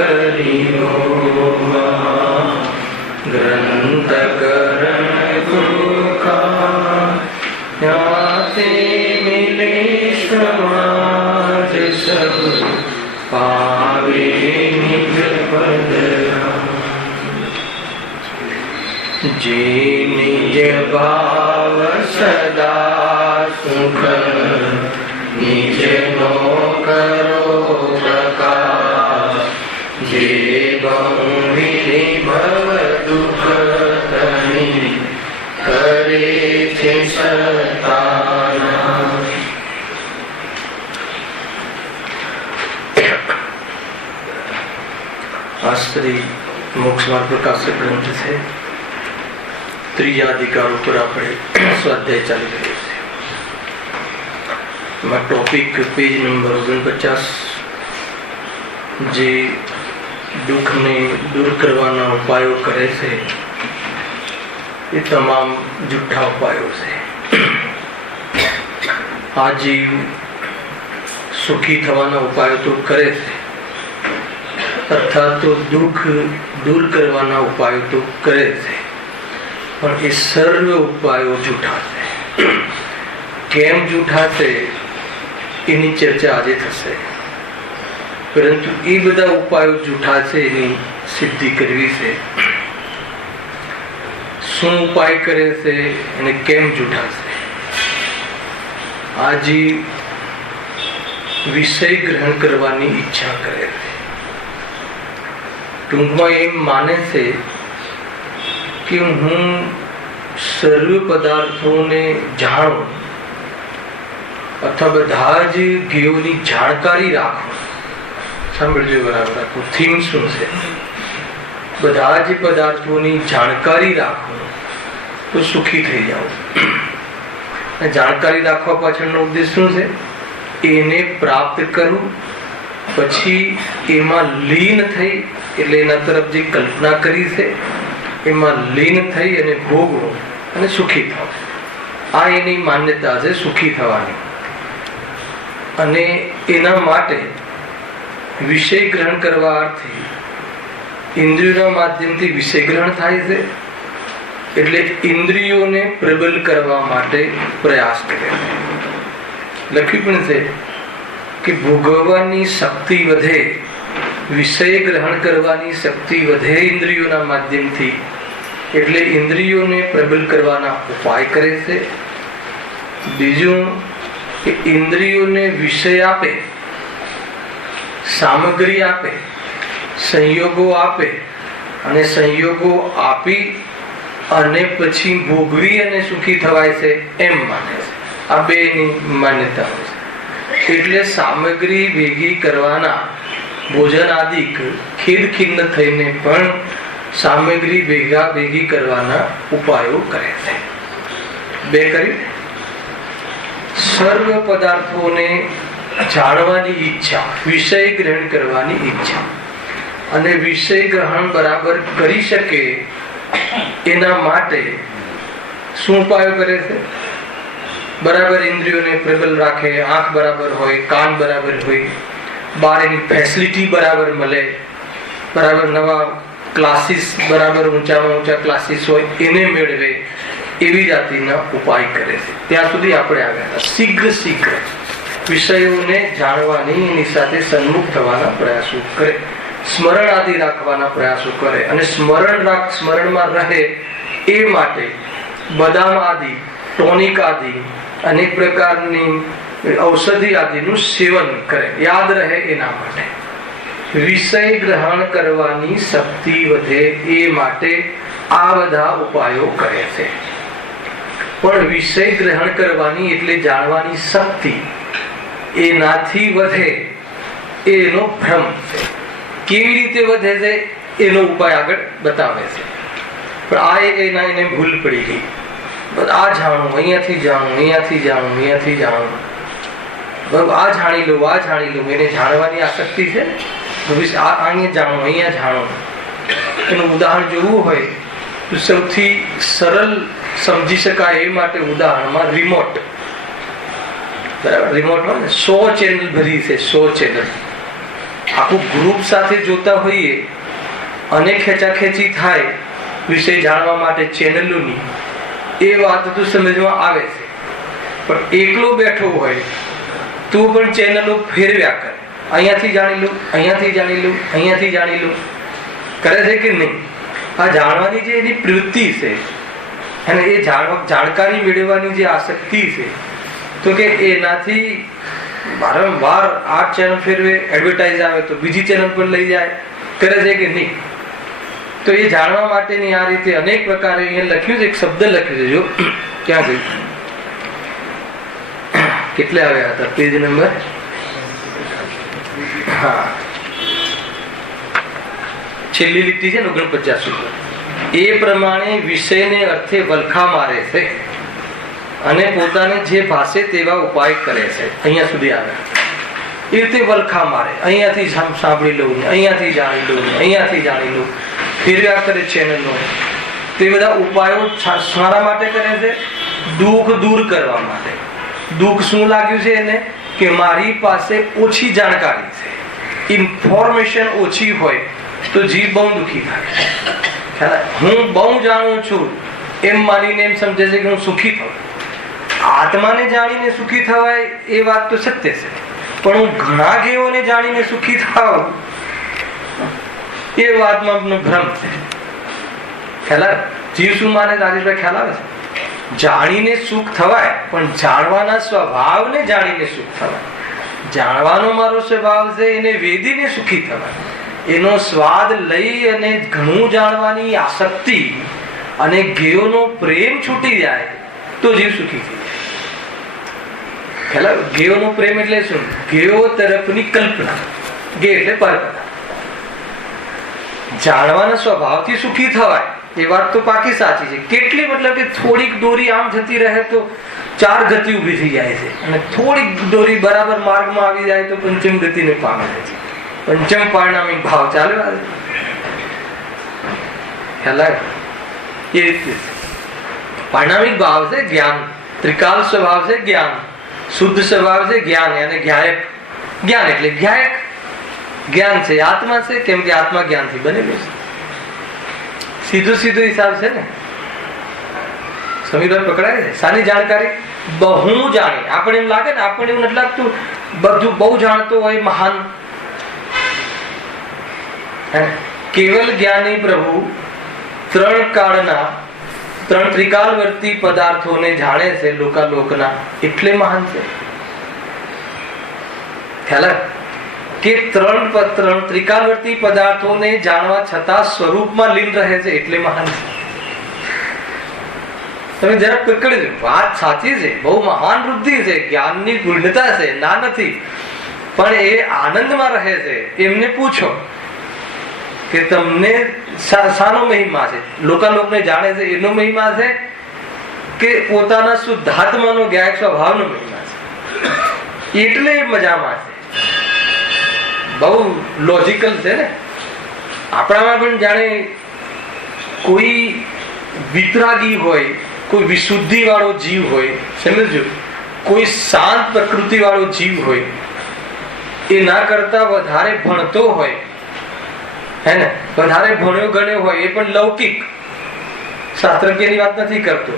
करियो ग्रंथ करण पुरखा याते मिले समाज सब पावे निज पद जे निज भाव सदा सुख निज नो करो प्रकाश जे गंभीर भव दुख तनि करे छे सताना। शास्त्री मोक्ष मार्ग प्रकाशक ग्रंथ है। त्रीजा अधिकार पर આપણે સ્વાધ્યાય ચાલી રહ્યો છે। એમાં ટોપિક પેજ નંબર 49 જે દુઃખને દૂર કરવાના ઉપાયો કરે છે એ તમામ જૂઠા ઉપાયો છે। આ જીવ સુખી થવાના ઉપાયો તો કરે છે, અર્થાત તો દુઃખ દૂર કરવાના ઉપાયો તો કરે છે, પણ એ સર્વ ઉપાયો જૂઠા છે। કેમ જૂઠા છે એની ચર્ચા આજે થશે, પરંતુ એ બધા ઉપાયો જૂઠા છે એની સિદ્ધિ કરવી છે। શું ઉપાય કરે છે અને કેમ જૂઠા છે? આ જીવ વિષય ગ્રહણ કરવાની ઈચ્છા કરે છે। ટૂંકમાં એમ માને છે કે હું સર્વ પદાર્થોને જાણું અથવા બધા જ જ્ઞેયોની જાણકારી રાખું। સાંભળજો બરાબર, રાખું થીમ શું છે? બધા જ પદાર્થોની જાણકારી રાખું તો સુખી થઈ જાઉં। જાણકારી રાખવા પાછળનો ઉદ્દેશ શું છે? એને પ્રાપ્ત કરું, પછી એમાં લીન થઈ, એટલે એના તરફ જે કલ્પના કરી છે એમાં લીન થઈ અને ભોગવું અને સુખી થવું। આ એની માન્યતા છે સુખી થવાની। અને એના માટે વિષય ગ્રહણ કરવા અર્થે ઇન્દ્રિયોના માધ્યમથી વિષય ગ્રહણ થાય છે, એટલે ઇન્દ્રિયોને પ્રબલ કરવા માટે પ્રયાસ કરે છે। લખ્યું પણ છે કે ભોગવવાની શક્તિ વધે, વિષય ગ્રહણ કરવાની શક્તિ વધે ઇન્દ્રિયોના માધ્યમથી, એટલે ઇન્દ્રિયોને પ્રબલ કરવાના ઉપાય કરે છે। બીજું કે ઇન્દ્રિયોને વિષય આપે, સામગ્રી આપે, સંયોગો આપે, અને સંયોગો આપી અને પછી ભોગવી અને સુખી થવાય છે એમ માને છે। આ બેની માન્યતાઓ છે। એટલે સામગ્રી ભેગી કરવાના ભોજન આદિ ખેદ ખિન્ન થઈને પણ સામગ્રી ભેગી કરવાના ઉપાયો કરે છે। બે કરી સર્વ પદાર્થોને જાણવાની ઈચ્છા, વિષય ગ્રહણ કરવાની ઈચ્છા, અને વિષય ગ્રહણ બરાબર કરી શકે એના માટે શું ઉપાયો કરે છે? બરાબર ઇન્દ્રિયોને પ્રબલ રાખે, આંખ બરાબર હોય, કાન બરાબર હોય, બહાર એની ફેસિલિટી બરાબર મળે, બરાબર નવા ક્લાસીસ, બરાબર ઊંચામાં ઊંચા ક્લાસીસ હોય એને મેળવે, એવી જાતિના ઉપાય કરે છે। ત્યાં સુધી આપણે આવ્યા। શીઘ્ર વિષયોને જાણવાની, એની સાથે સન્મુખ થવાના પ્રયાસો કરે, સ્મરણ આદિ રાખવાના પ્રયાસો કરે, અને સ્મરણમાં રહે એ માટે બદામ આદિ, ટોનિક આદિ, અનેક પ્રકારની ઔષધિ આદિનું સેવન કરે, યાદ રહે એના માટે। વિષય ગ્રહણ કરવાની શક્તિ વધે એ માટે આ બધા ઉપાયો કરે છે। પણ વિષય ગ્રહણ કરવાની એટલે જાણવાની શક્તિ એનાથી વધે એનો ભ્રમ છે। કેવી રીતે વધે છે એનો ઉપાય આગળ બતાવે છે, પણ આ એને ભૂલ પડી ગઈ। આ જાણું, અહીંયાથી જાણું, અહીંયાથી જાણું, અહીંયાથી જાણું, આ જાણી લઉં, આ જાણી લઉં, એને જાણવાની આસક્તિ છે। અહીંયા જાણું, અહીંયા જાણું। એનું ઉદાહરણ જોવું હોય તો સૌથી સરળ સમજી શકાય એ માટે ઉદાહરણમાં રિમોટ, બરાબર? રિમોટ હોય ને 100 ચેનલ ભરી છે, 100 ચેનલ। આખું ગ્રુપ સાથે જોતા હોઈએ અને ખેંચાખેંચી થાય વિષય જાણવા માટે ચેનલોની, એ વાત તો સમજમાં આવે છે. પણ એકલો બેઠો હોય તો પણ ચેનલો ફેરવ્યા કરે, અહીંયાથી જાણી લો, અહીંયાથી જાણી લો, અહીંયાથી જાણી લો, કરે છે કે નહીં? આ જાણવાની જે એની પ્રવૃત્તિ છે અને એ જાણકારી મેળવવાની જે આસક્તિ છે, તો કે એનાથી વારંવાર આ ચેનલ ફેરવે, એડવર્ટાઇઝ આવે તો બીજી ચેનલ પર લઈ જાય, કરે છે કે નહીં? તો એ જાણવા માટેની આ રીતે અનેક પ્રકારે અહીંયા લખ્યું છે. એક શબ્દ લખ્યું છે, જો ક્યાં ગયું, કેટલે આવ્યા હતા, પેજ નંબર, હા, છેલ્લી લીટી છે ને 49. એ પ્રમાણે વિષયને અર્થે વલખા મારે છે અને પોતાને જે ભાષે તેવા ઉપાય કરે છે. અહીંયા સુધી આવે એ રીતે વલખા મારે, અહીંયાથી સાંભળી લઉં, અહીંયાથી જાણી લઉં, અહીંયાથી જાણી લઉં, ફેરવ્યા કરે ચેનલનો. તે બધા ઉપાયો શાના માટે કરે છે? દુઃખ દૂર કરવા માટે. દુઃખ શું લાગ્યું છે એને? કે મારી પાસે ઓછી જાણકારી છે, ઇન્ફોર્મેશન ઓછી હોય તો જીવ બહુ દુઃખી થાય. હું બહુ જાણું છું એમ માનીને એમ સમજે છે કે હું સુખી થઉં. આત્માને જાણીને સુખી થવાય એ વાત તો સત્ય છે, પણ હું ઘણા જ્ઞેયોને જાણીને સુખી થાવ એ વાતમાં ભ્રમ છે. ખ્યાલ આવે? જીવ શું માને? રાજેશભાઈ ખ્યાલ આવે છે? જાણીને સુખ થવાય, પણ જાણવાના સ્વભાવને જાણીને સુખ થવાય. જાણવાનો મારો સ્વભાવ છે એને વેદીને સુખી થવાય. એનો સ્વાદ લઈ અને ઘણું જાણવાની આસક્તિ અને જ્ઞેયોનો પ્રેમ છૂટી જાય તો જીવ સુખી થઈ જાય. જ્ઞેયોનો પ્રેમ એટલે શું? જ્ઞેયો તરફની કલ્પના, જ્ઞેય એટલે પરપરા. જાણવાના સ્વભાવથી સુખી થવાય એ વાત તો પાકી સાચી છે. કેટલી, મતલબ કે થોડીક દોરી આમ જતી રહે તો 4 ગતિ ઉભી થઈ જાય છે, અને થોડીક દોરી બરાબર માર્ગમાં આવી જાય તો પંચમ ગતિને પામે છે. પંચમ પારિણામિક ભાવ ચાલે એ રીતે. પારિણામિક ભાવ છે જ્ઞાન, ત્રિકાલ સ્વભાવ છે જ્ઞાન, શુદ્ધ સ્વભાવ છે જ્ઞાન, અને જ્ઞાયક. જ્ઞાન એટલે જ્ઞાયક જ્ઞાન છે, આત્મા છે, કેમ કે આત્મા જ્ઞાનથી બનેલું છે. સીધો સીધો હિસાબ છે ને. સમીકરણ પકડાય છે. સાની જાણકારી? બહુ જાણી. આપણે એમ લાગે ને, આપણને એવું નથી લાગતું બધું બહુ જાણતો હોય મહાન. કેવલ જ્ઞાની પ્રભુ 3 કાળના 3 ત્રિકાલવર્તી પદાર્થોને જાણે છે, લોકાલોકના, એટલે મહાન છે. ખ્યાલ કે 3 ત્રિકાલવર્તી પદાર્થોને જાણવા છતાં સ્વરૂપમાં લીન રહે છે, એટલે મહાન છે. તમે જરા પકડી લો, વાત સાચી છે, બહુ મહાન વૃદ્ધિ છે, જ્ઞાનની પૂર્ણતા છે, ના નથી, પણ એ આનંદમાં રહે છે. એમને પૂછો કે તમને શાનો મહિમા છે? લોકાલોકને જાણે છે એનો મહિમા છે કે પોતાના શુદ્ધાત્માનો જ્ઞાયક સ્વભાવનો મહિમા છે? એટલે મજામાં છે. બહુ લોજિકલ છે ને. આપણામાં પણ જાણે કોઈ વિતરાગી હોય, કોઈ વિશુદ્ધિ વાળો જીવ હોય, સમજો, કોઈ શાંત પ્રકૃતિ વાળો જીવ હોય, એના કરતા વધારે ભણતો હોય, હે ને, વધારે ભણ્યો ગણ્યો હોય, એ પણ લૌકિક શાસ્ત્રજ્ઞની વાત નથી કરતો,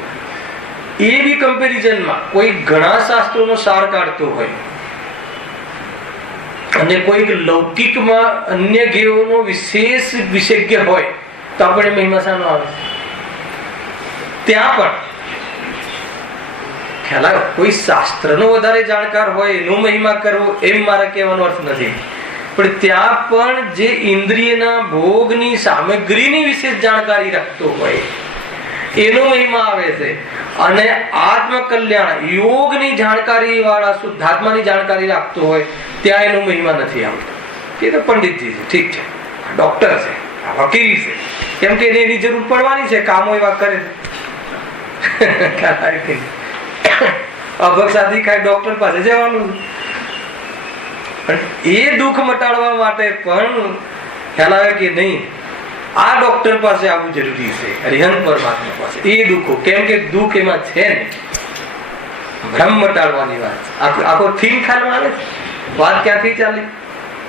એ બી કમ્પેરિઝનમાં કોઈ ઘણા શાસ્ત્રોનો સાર કાઢતો હોય અને કોઈ લૌકિકમાં અન્ય જ્ઞેયોનો વિશેષ વિશેષજ્ઞ હોય, તો આપણે મહિમા શાનો આવે? ત્યાં પણ ખ્યાલ આવે, કોઈ શાસ્ત્રનો વધારે જાણકાર હોય એનો મહિમા કરવો, એમ મારા કહેવાનો અર્થ નથી. પણ ત્યાં પણ જે ઇન્દ્રિયના ભોગની સામગ્રીની વિશેષ જાણકારી રાખતો હોય એનો મહિમા આવે છે. અને આત્મકલ્યાણ યોગની જાણકારી વાળા શુદ્ધાત્માની જાણકારી રાખતો હોય ત્યાં એનો મહિમા નથી આવતો. એ તો પંડિતજી છે, ઠીક છે, ડોક્ટર છે, વકીલ છે, કેમ કે એની જરૂર પડવાની છે, કામો એવા કરે છે. અભગ સાધી ખાય ડોક્ટર પાસે જવાનું. એ દુઃખ મટાડવા માટે પણ ખ્યાલ આવે કે નહીં, આ ડોક્ટર પાસે આવવું જરૂરી છે, હરિહંત પરમાત્મા પાસે. એ દુઃખો, કેમ કે દુઃખ એમાં છે ને, ભ્રમ મટાડવાની વાત. આખો થીમ ખ્યાલમાં આવે છે. વાત ક્યાંથી ચાલી?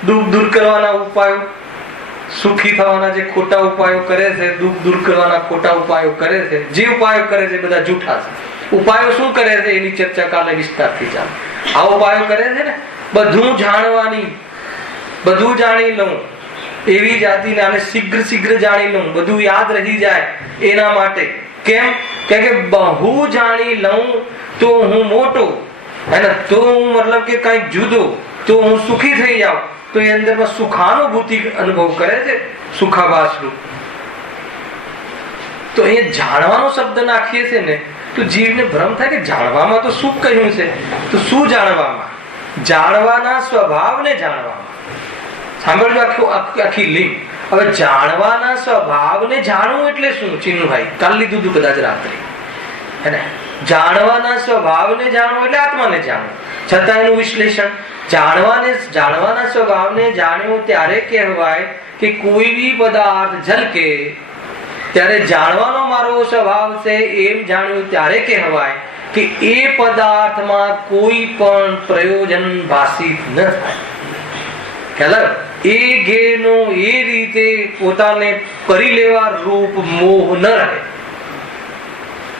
દુઃખ દૂર કરવાના ઉપાયો, સુખી થવાના જે ખોટા ઉપાયો કરે છે, દુઃખ દૂર કરવાના ખોટા ઉપાયો કરે છે, જે ઉપાયો કરે છે બધા જૂઠા છે. ઉપાયો શું કરે છે એની ચર્ચા કાલે વિસ્તારથી ચાલે. આ ઉપાયો કરે છે ને બધું જાણવાની, બધું જાણી લઉં એવી જાતિને, આને શીઘ્ર જાણી લઉં, બધું યાદ રહી જાય એના માટે. કેમ કે બહુ જાણી લઉં તો હું મોટો, તો હું મતલબ કે કઈક જુદો, તો હું સુખી થઈ જાઉં. તો એ અંદરમાં સુખાનુભૂતિ અનુભવ કરે છે, સુખાભાસનું. તો અહીંયા જાણવાનો શબ્દ નાખીએ છે ને તો જીવને ભ્રમ થાય કે જાણવામાં તો સુખ કહ્યું છે. તો શું જાણવામાં? જાણવાના સ્વભાવને જાણવામાં. સાંભળજો આખી લિંક. હવે જાણવાના સ્વભાવને જાણવું એટલે શું? ચિન્નુભાઈ કાલ લીધું હતું કદાચ રાત્રે, હે ને? જાણવાના સ્વભાવને જાણવું એટલે આત્માને જાણવું. છતાં એનું વિશ્લેષણ જાણવાના સ્વભાવને જાણ્યું ત્યારે કહેવાય કે કોઈ બી પદાર્થ ઝલકે ત્યારે જાણવાનો મારો સ્વભાવ છે એમ જાણ્યું ત્યારે કહેવાય કે એ પદાર્થમાં કોઈ પણ પ્રયોજન ભાષિત ન થાય. ખ્યાલ? એ ગેનો એ રીતે પોતાને કરી લેવા રૂપ મોહ ન રહે.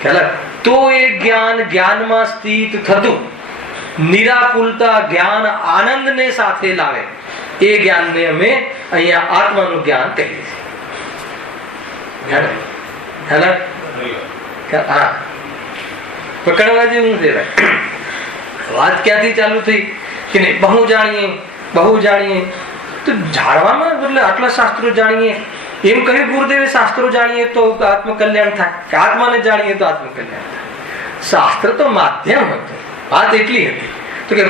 ખ્યાલ? તો એ જ્ઞાનમાં સ્થિત થતું નિરાકુલતા જ્ઞાન આનંદને સાથે લાવે. એ જ્ઞાનને અમે અહીંયા આત્માનું જ્ઞાન કહીએ છીએ. હા, પકડવા જેવું છે ભાઈ. વાત ક્યાંથી ચાલુ થઈ કે નહીં બહુ જાણીએ તો જાણવામાં બદલે આટલા શાસ્ત્રો જાણીએ એમ કહ્યું ગુરુદેવે. શાસ્ત્રો જાણીએ તો આત્મકલ્યાણ થાય, કે આત્માને જાણીએ તો આત્મકલ્યાણ થાય. શાસ્ત્ર તો માધ્યમ હતું. વાત એટલી હતી તો કે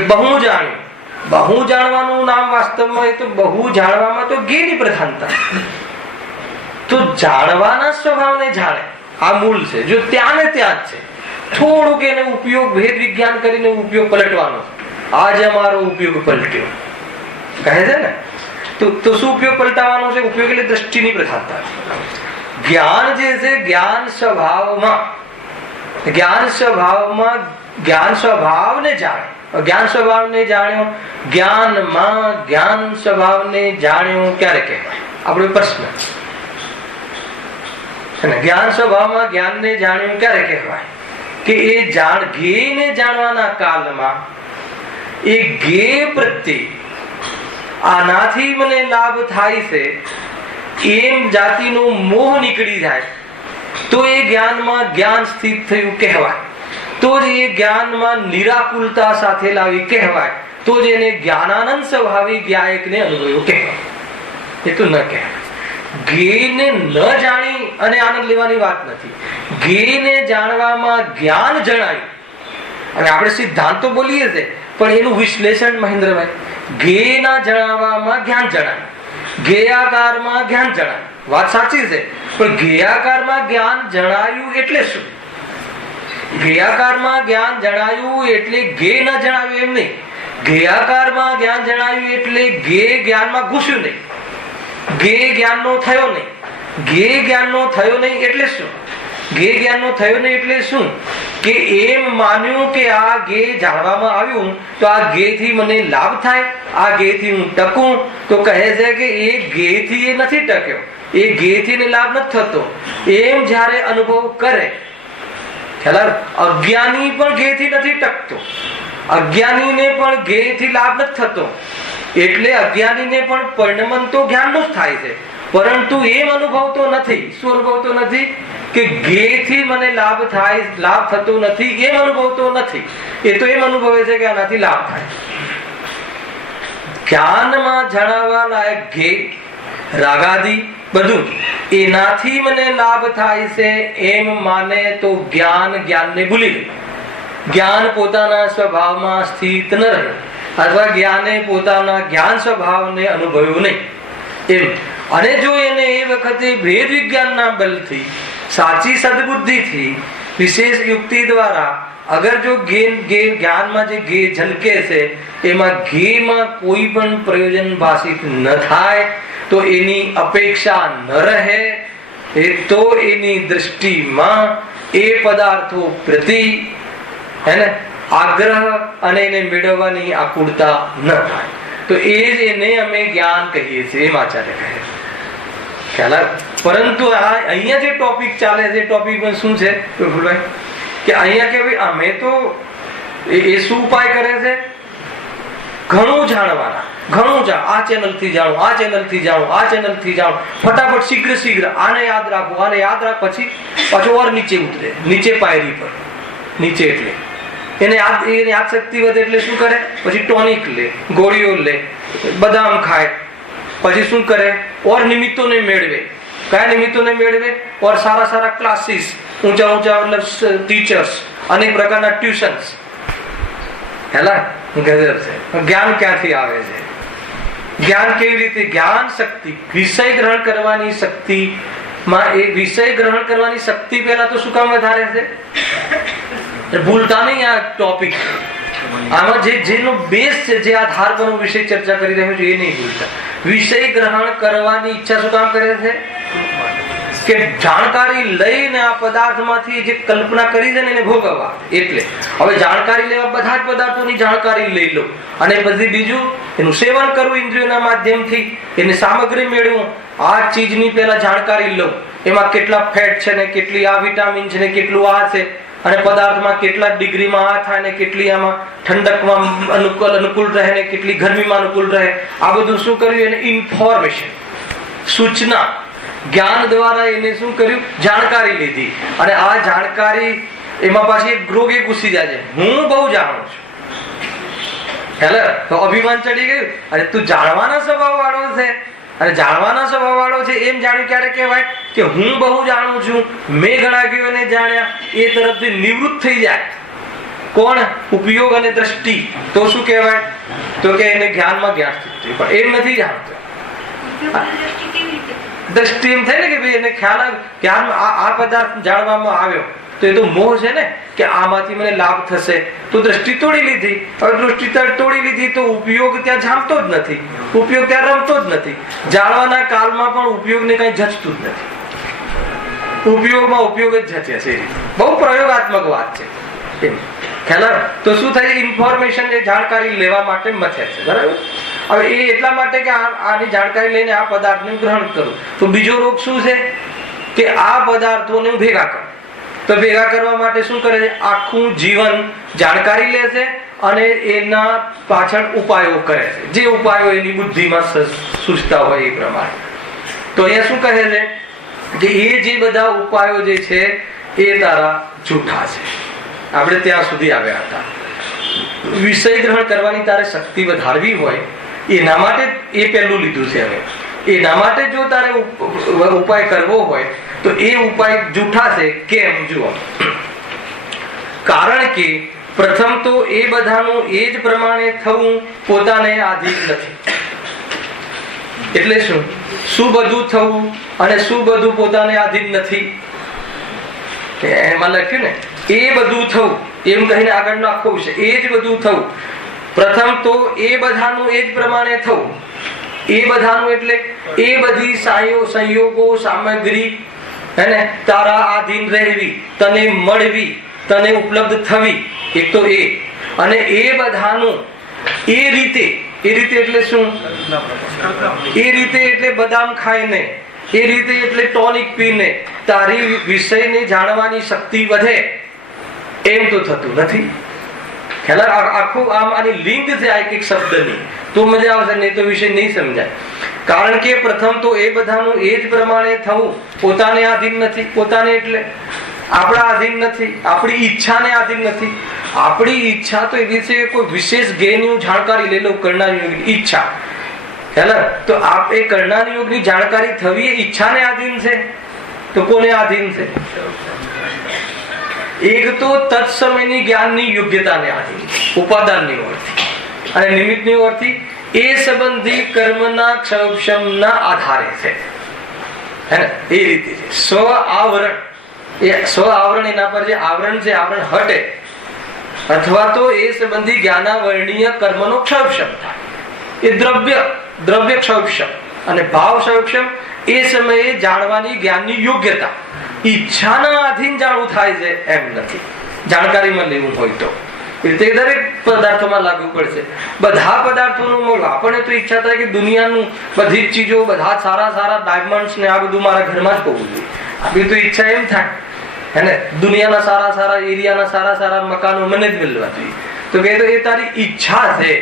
બહુ જાણવાનું નામ વાસ્તવમાં એ તો બહુ જાણવામાં તો જ્ઞેયની પ્રધાનતા. તો જાણવાના સ્વભાવને જાણે આ મૂળ છે. જો ત્યાં ને ત્યાં જ છે, થોડુંક એને ઉપયોગ ભેદ વિજ્ઞાન કરીને ઉપયોગ પલટવાનો. આજે અમારો ઉપયોગ પલટ્યો કહે છે ને, તો શું ઉપયોગ પલટાવાનો છે? ઉપયોગ એટલે દ્રષ્ટિની પ્રધાનતા. જ્ઞાન જે છે જ્ઞાન સ્વભાવને જાણે. જ્ઞાન સ્વભાવને જાણ્યો, જ્ઞાન સ્વભાવને જાણ્યો ક્યારે કહેવાય? આપણો પ્રશ્ન. જ્ઞાન સ્વભાવમાં જ્ઞાનને જાણ્યું ક્યારે કહેવાય? કે એ જ્ઞેયને જાણવાના કાલમાં એ જ્ઞેય પ્રત્યે આનાથી મને લાભ થાય છે એમ જાતિનો મોહ નીકળી જાય તો એ જ્ઞાનમાં જ્ઞાન સ્થિત થયું કહેવાય. તો જ એ જ્ઞાનમાં નિરાકુલતા સાથે લાવી કહેવાય. તો જ એને જ્ઞાનાનંદ સ્વભાવી જ્ઞાયકને અનુભવ્યો કહેવાય. એ તો ન કહેવાય. જ્ઞેયને ન જાણી અને આનંદ લેવાની વાત નથી. જ્ઞેયને જાણવામાં જ્ઞાન જણાયું. અને આપણે સિદ્ધાંતો બોલીએ છીએ પણ એનું વિશ્લેષણ મહેન્દ્રભાઈ, જ્ઞેયના જણાવવામાં જ્ઞાન જણાયું, જ્ઞેયાકારમાં જ્ઞાન જણાયું. વાત સાચી છે, પણ જ્ઞેયાકારમાં જ્ઞાન જણાયું એટલે શું? જ્ઞેયાકારમાં જ્ઞાન જણાયું એટલે જ્ઞેય ન જણાવ્યું એમ નહીં. જ્ઞેયાકારમાં જ્ઞાન જણાવ્યું એટલે જ્ઞેય જ્ઞાનમાં ઘૂસ્યું નહીં, જ્ઞેય જ્ઞાનનો થયો નહીં. જ્ઞેય જ્ઞાનનો થયો નહીં એટલે શું? જ્ઞેય જ્ઞાનનો થયો નહીં એટલે શું? કે એમ માન્યું કે આ જ્ઞેય જાણવામાં આવ્યું તો આ જ્ઞેયથી મને લાભ થાય, આ જ્ઞેયથી હું ટકું. તો કહે છે કે એ જ્ઞેયથી એ નથી ટક્યો, એ જ્ઞેયથી લાભ નથી થતો. એમ જ્યારે અનુભવ કરે, અજ્ઞાની પણ જ્ઞેયથી નથી ટકતો, અજ્ઞાનીને પણ જ્ઞેયથી લાભ નથી થતો. એટલે અજ્ઞાનીને પણ પરિણમન તો જ્ઞાનનું જ થાય છે, પરંતુ એમ અનુભવતો નથી. શું અનુભવતો નથી? કે જ્ઞેયથી મને લાભ થાય, લાભ થતો નથી એમ અનુભવતો નથી. એ તો એમ અનુભવે છે કે આનાથી લાભ થાય. જ્ઞાનમાં જણાવવા લાયક જ્ઞેય, રાગાદી બધું એનાથી મને લાભ થાય છે એમ માને તો જ્ઞાનને ભૂલી ગયું. જ્ઞાન પોતાના સ્વભાવમાં સ્થિત ન રહ્યું, અથવા જ્ઞાને પોતાના જ્ઞાન સ્વભાવને અનુભવ્યું નહીં એમ. અને જો એને એ વખતે ભેદ વિજ્ઞાનના બલથી, સાચી સદબુદ્ધિથી, વિશેષ યુક્તિ દ્વારા અગર જો જ્ઞાનમાં જે જ્ઞેય ઝલકે છે એમાં જ્ઞેયમાં કોઈ પણ પ્રયોજન ભાષિત ન થાય તો એની અપેક્ષા ન રહે, તો એની દૃષ્ટિમાં એ પદાર્થો પ્રતિ આગ્રહ અને એને મેળવવાની આકુળતા ન થાય. તો એને અમે જ્ઞાન કહીએ છીએ, એમ આચાર્ય કહે. ખ્યાલ આવે? પરંતુ અહીંયા જે ટોપિક ચાલે છે, ટોપિકમાં શું છે પ્રફુલભાઈ, કે અહીંયા કે ભાઈ અમે તો એ શું ઉપાય કરે છે, ઘણું જાણવાના, ઘણું આ ચેનલ થી જાણો, આ ચેનલ થી જાણો, આ ચેનલ થી જાણો, ફટાફટ શીઘ્ર આને યાદ રાખો, આને યાદ રાખ, પછી પાછું ઓર નીચે ઉતરે, નીચે પાયરી પર, નીચે એટલે એને યાદ શક્તિ વધે એટલે શું કરે, પછી ટોનિક લે, ગોળીઓ લે, બદામ ખાય, પછી શું કરે, ઓર નિમિત્તોને મેળવે. કયા નિમિત્તોને મેળવે? ઓર સારા ક્લાસીસ, ઊંચા મતલબ ટીચર્સ, અનેક પ્રકારના ટ્યુશન્સ. હેલા ગજબ છે. જ્ઞાન ક્યાંથી આવે છે? જ્ઞાન કેવી રીતે? જ્ઞાન શક્તિ, વિષય ગ્રહણ કરવાની શક્તિ માં, એ વિષય ગ્રહણ કરવાની શક્તિ પહેલા તો શું કામ વધારે છે? ભૂલતા નહીં આ ટોપિક. આમાં જેનો બેઝ છે, જે આધાર પર હું વિષય ચર્ચા કરી રહ્યો છું, એ નહીં ભૂલતા. વિષય ગ્રહણ કરવાની ઈચ્છા શું કામ કરે છે? કે જાણકારી લઈને આ પદાર્થમાંથી જે કલ્પના કરી છે ને એને ભોગવવા. એટલે હવે જાણકારી લેવા બધા જ પદાર્થોની જાણકારી લઈ લો, અને પછી બીજું એનું સેવન કરવું ઇન્દ્રિયોના માધ્યમથી, એની સામગ્રી મેળવું. આ ચીજની પહેલા જાણકારી લઉં, એમાં કેટલા ફેટ છે ને કેટલી આ વિટામિન છે ને કેટલું આ છે, અને પદાર્થમાં કેટલા ડિગ્રીમાં આ થાય ને કેટલી આમાં ઠંડકમાં અનુકૂળ રહે ને કેટલી ગરમીમાં અનુકૂળ રહે. આ બધું શું કર્યું? એને ઇન્ફોર્મેશન, સૂચના, જ્ઞાન દ્વારા એને શું કર્યું? જાણકારી લીધી. અને આ જાણકારી એમાં પાછી એક રોગે ઘૂસી જાય છે, હું બહુ જાણું છું. હેલો, તો અભિમાન ચડી ગયું. અરે તું જાણવાના સ્વભાવ વાળો છે, અને જાણવાના સ્વભાવ વાળો છે એમ જાણ્યું ક્યારે કહેવાય? કે હું બહુ જાણું છું, મેં ઘણા ગયોને જાણ્યા, એ તરફથી નિવૃત્ત થઈ જાય. કોણ? ઉપયોગ અને દ્રષ્ટિ. તો શું કહેવાય? તો કે એને જ્ઞાનમાં જ્ઞાન સ્થિતિ. પણ એમ નથી જાણતો. દ્રષ્ટિ એમ થાય ને કે ભાઈ એને ખ્યાલ જ્ઞાન આ પદાર્થ જાણવામાં આવ્યો તો એ તો મોહ છે ને, કે આમાંથી મને લાભ થશે, તો દ્રષ્ટિ તોડી લીધી. હવે દૃષ્ટિ તોડી લીધી તો ઉપયોગ ત્યાં જામતો જ નથી, ઉપયોગ ત્યાં રમતો જ નથી. જાણવાના કાળમાં પણ ઉપયોગને કઈ જચતું જ નથી. ઉપયોગમાં ઉપયોગ જ જચે છે. બહુ પ્રયોગાત્મક વાત છે. ખ્યાલ? તો શું થાય? ઇન્ફોર્મેશન એ જાણકારી લેવા માટે મથે છે. બરાબર? હવે એ એટલા માટે કે આની જાણકારી લઈને આ પદાર્થનું ગ્રહણ કરું. તો બીજો રોગ શું છે? કે આ પદાર્થોને ભેગા કરું. તો ભેગા કરવા માટે શું કરે છે? આખું જીવન જાણકારી લે છે અને એના પાછળ ઉપાયો કરે છે, જે ઉપાયો એની બુદ્ધિમાં સૂચતા હોય એ પ્રમાણે. તો અહીંયા શું કહે છે? કે એ જે બધા ઉપાયો જે છે એ તારા જૂઠા છે. આપણે ત્યાં સુધી આવ્યા હતા. વિષય ગ્રહણ કરવાની તારે શક્તિ વધારવી હોય એના માટે એ પહેલું લીધું છે. હવે એના માટે જો તારે ઉપાય કરવો હોય તો એ ઉપાય જૂઠા છે. કેમ? જુઓ, કારણ કે પ્રથમ તો એ બધાનું એ જ પ્રમાણે થવું પોતાને આધીન નથી. એટલે શું બધું થવું અને શું બધું પોતાને આધીન નથી? એમાં લખ્યું ને, એ બધું થવું એમ કહીને આગળનો આખો વિષય, એ જ બધું થવું. પ્રથમ તો એ બધાનું એ જ પ્રમાણે થવું. એ બધાનું એટલે એ બધી સંયોગો, સામગ્રી હેને તારા આધીન રહેવી, તને મળવી, તને ઉપલબ્ધ થવી. એક તો એ, અને એ બધાનું એ રીતે એટલે શું? એ રીતે એટલે બદામ ખાઈને, એ રીતે એટલે ટોનિક પીને તારી વિષયને જાણવાની શક્તિ વધે, એમ તો થતું નથી. ખ્યાલ? આખું આમ આની લિંક છે આ એક શબ્દની, તો મજા આવશે, નહીં તો વિષય નહીં સમજાય. કારણ કે પ્રથમ તો એ બધાનું એ જ પ્રમાણે થવું પોતાને આધીન નથી. પોતાને એટલે આપણા આધીન નથી, આપણી ઈચ્છાને આધીન નથી. આપણી ઈચ્છા તો એવી છે કોઈ વિશેષ જ્ઞાનની જાણકારી લઈ લો, કરણાની યોગની ઈચ્છા. ખ્યાલ? તો એ કરણાની યોગની જાણકારી થવી એ ઈચ્છાને આધીન છે. તો કોને આધીન છે? એક તો તત્સમયની જ્ઞાનની યોગ્યતાને આધીન, ઉપાદાનની ઓળથી, અને નિમિત્તની ઓળથી એ સંબંધી કર્મના ક્ષમના આધારે છે. હે ને? એ રીતે છે. સ્વ આવરણ એના પર જે આવરણ છે, આવરણ હટે, અથવા તો એ સંબંધી જ્ઞાનાવરણીય કર્મનો ક્ષમ થાય. એ દ્રવ્ય ક્ષમ અને ભાવ ક્ષમ. એ સમયે જાણવાની જ્ઞાનની યોગ્યતા ઈચ્છાના આધીન જાણવું થાય છે એમ નથી. જાણકારીમાં લેવું હોય તો રીતે દરેક પદાર્થોમાં લાગુ પડશે. બધા પદાર્થોનું મળવું. આપણને તો ઈચ્છા થાય કે દુનિયાનું બધી જ ચીજો, બધા સારા સારા ડાયમંડ્સ ને આ બધું મારા ઘરમાં જ હોવું જોઈએ. આપણી તો ઈચ્છા એમ થાય હે ને, દુનિયાના સારા સારા એરિયાના સારા સારા મકાનો મને જ મળવા જોઈએ. તો કે એ તારી ઈચ્છા છે,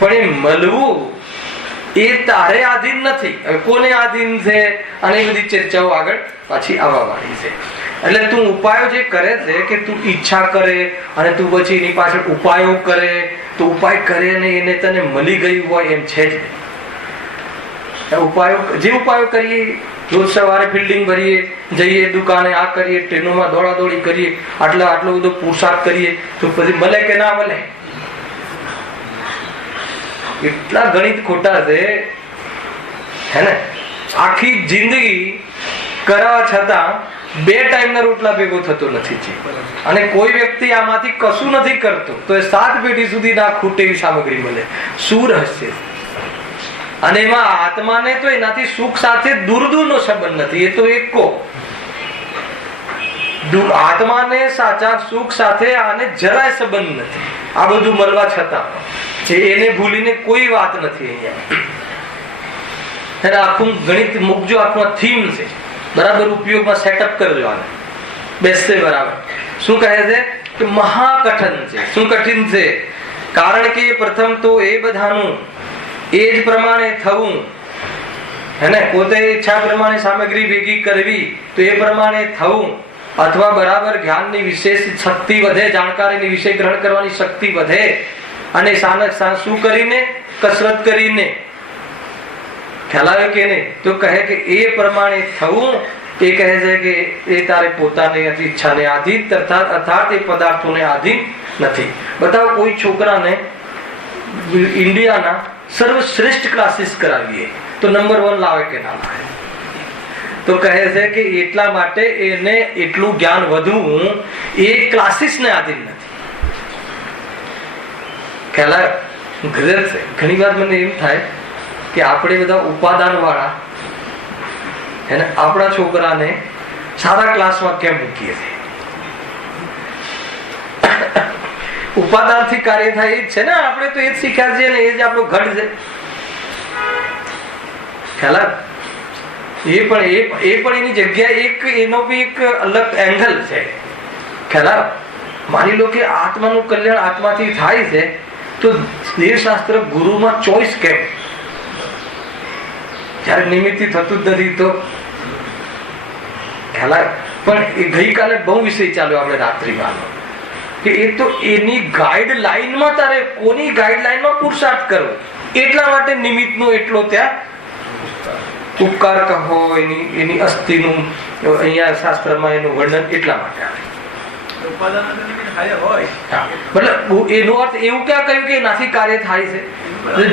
પણ એ મળવું એ તારે આધીન નથી. હવે કોને આધીન છે અને એ બધી ચર્ચાઓ આગળ પાછી આવવા વાળી છે. એટલે તું ઉપાયો જે કરે છે કે તું ઈચ્છા કરે અને તું પછી એની પાછળ ઉપાયો કરે, તો ઉપાય કરે ને એને તને મળી ગયું હોય એમ છે જ. જે ઉપાયો કરીએ, રોજ સવારે ફિલ્ડિંગ ભરીએ, જઈએ દુકાને, આ કરીએ, ટ્રેનોમાં દોડાદોડી કરીએ, આટલો બધો પુરુષાર્થ કરીએ, તો પછી મળે કે ના મળે? એટલા ગણિત ખોટા છે હે ને. આખી જિંદગી કરવા છતાં 2 ટાઈમના રોટલા ભેગો થતો નથી. અને કોઈ વ્યક્તિ આમાંથી કશું નથી કરતો તો એ 7 પેઢી સુધી ના ખૂટે એવી સામગ્રી મળે. શું રહસ્ય? અને એમાં આત્માને તો એનાથી સુખ સાથે દૂર દૂરનો સંબંધ નથી. એ તો એકો આત્માને સાચા સુખ સાથે આને જરાય સંબંધ નથી. આ બધું મળવા છતાં એને ભૂલીને કોઈ વાત નથી અહીંયા. આખું ગણિત મૂકજો, આખું થીમ છે, બરાબર ઉપયોગમાં સેટઅપ કરજો આને, બેસશે બરાબર. શું કહે છે કે મહાકઠિન છે. શું કઠિન છે? કારણ કે પ્રથમ તો એ બધાનું એ જ પ્રમાણે થવું હે ને, પોતે ઈચ્છા પ્રમાણે સામગ્રી ભેગી કરવી, તો એ પ્રમાણે થવું, અથવા બરાબર જ્ઞાનની વિશેષ શક્તિ વધે, જાણકારીની વિષય ગ્રહણ કરવાની શક્તિ વધે, અને શું કરીને? કસરત કરીને. ખ્યાલ આવે કે નહીં? તો કહે કે એ પ્રમાણે થવું, એ કહે છે કે એ તારે પોતાની ઈચ્છાને આધીન, અર્થાત એ પદાર્થોને આધીન નથી. બતાવો કોઈ છોકરાને ઇન્ડિયાના સર્વશ્રેષ્ઠ ક્લાસીસ કરાવીએ તો નંબર 1 લાવે કે ના લાવે? તો કહે છે કે એટલા માટે એને એટલું જ્ઞાન વધવું એ ક્લાસીસને આધીન નથી. ખ્યાલ આવે? ઘણી વાર મને એમ થાય કે આપણે બધા ઉપાદાન વાળા એને આપણા છોકરાને સારા ક્લાસમાં કેમ મૂકીએ છીએ? ઉપાદાનથી કાર્ય થાય એ જ છે ને. આપણે તો એ જ શીખ્યા છીએ ને, એ જ આપણો ઘટ છે. ખ્યાલ? એ પણ એની જગ્યા એનો બી એક અલગ એંગલ છે. ખ્યાલ? માની લો કે આત્માનું કલ્યાણ આત્માથી થાય છે, તો દેવશાસ્ત્ર ગુરુમાં ચોઈસ કેમ? જયારે નિમિત્તથી થતું જ નથી તો ખ્યાલ? પણ એ ગઈકાલે બહુ વિષય ચાલ્યો આપણે રાત્રિમાં કે એ તો એની ગાઈડલાઈનમાં, તારે કોની ગાઈડલાઈનમાં પુરુષાર્થ કરવો, એટલા માટે નિમિત્તનો એટલો ત્યાં ઉપકાર કહો, એની અસ્થિનું અહીંયા શાસ્ત્રમાં એનું વર્ણન એટલા માટે આવે. મતલબ એનો અર્થ એવું ક્યાં કહ્યું કે એનાથી કાર્ય થાય છે?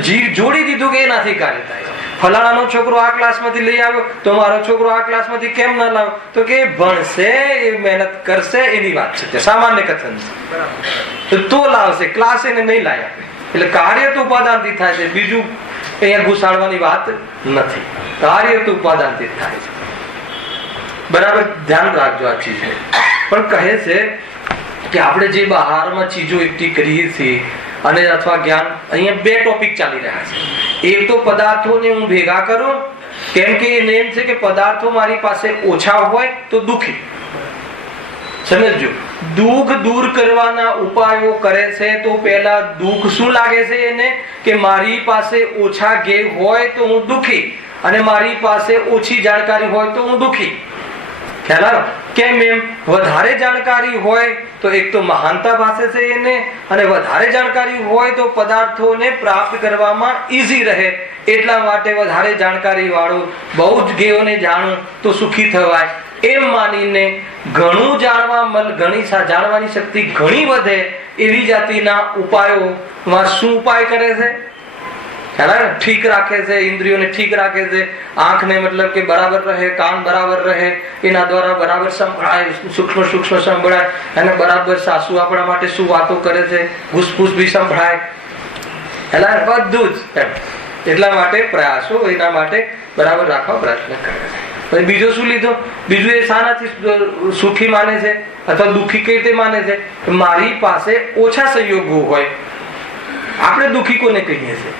જીવ જોડી દીધું કે એનાથી કાર્ય થાય છે. ફલાણાનો છોકરો આ ક્લાસમાંથી લઈ આવ્યો તો મારો છોકરો આ ક્લાસમાંથી કેમ ના લાવ્યો? તો કે ભણશે, એ મહેનત કરશે, એની વાત છે, સામાન્ય કથન છે, તો લાવશે. ક્લાસ એને નહીં લાવ્યા એટલે કાર્ય તો ઉપાદાનથી થાય છે. બીજું અહીંયા ઘુસાડવાની વાત નથી. કાર્ય તો ઉપાદાનથી થાય છે. બરાબર ધ્યાન રાખજો આ ચીજ. પણ કહે છે કે આપણે જે બહારમાં ચીજો એકઠી કરીએ છીએ અને અથવા જ્ઞાન, અહીંયા 2 ટોપિક ચાલી રહ્યા છે. એક તો પદાર્થોને હું ભેગા કરું, કેમ કે એ નેમ છે કે પદાર્થો મારી પાસે ઓછા હોય તો દુઃખી. સમજો, દુઃખ દૂર કરવાના ઉપાયો કરે છે તો પહેલા દુઃખ શું લાગે છે એને? કે મારી પાસે ઓછા જ્ઞેય હોય તો હું દુઃખી, અને મારી પાસે ઓછી જાણકારી હોય તો હું દુઃખી. ખ્યાલ આવ્યો? કેમ એમ? વધારે જાણકારી હોય તો એક તો મહાનતા ભાસે છે એને, અને વધારે જાણકારી હોય તો પદાર્થોને પ્રાપ્ત કરવામાં ઈઝી રહે. એટલા માટે વધારે જાણકારી વાળું બહુ જ જ્ઞેયોને જાણું તો સુખી થવાય એમ માનીને ઘણું જાણવાની શક્તિ ઘણી વધે એવી જાતિના ઉપાયોમાં શું ઉપાય કરે છે? ઠીક રાખે છે, ઇન્દ્રિયોને ઠીક રાખે છે, આંખને મતલબ કે બરાબર રહે, કાન બરાબર રહે, એના દ્વારા બરાબર સંભળાય, સૂક્ષ્મ સંભળાય, અને બરાબર સાસુ આપણા માટે શું વાતો કરે છે, ઘૂસપૂસ બી સંભળાય, એટલે બધું જ. એટલા માટે પ્રયાસો એના માટે બરાબર રાખવા પ્રયત્ન કરે છે. બીજો શું લીધો? બીજું એ શાનાથી સુખી માને છે? અથવા દુઃખી કઈ રીતે માને છે? મારી પાસે ઓછા સંયોગો હોય. આપણે દુઃખી કોને કહીએ છીએ?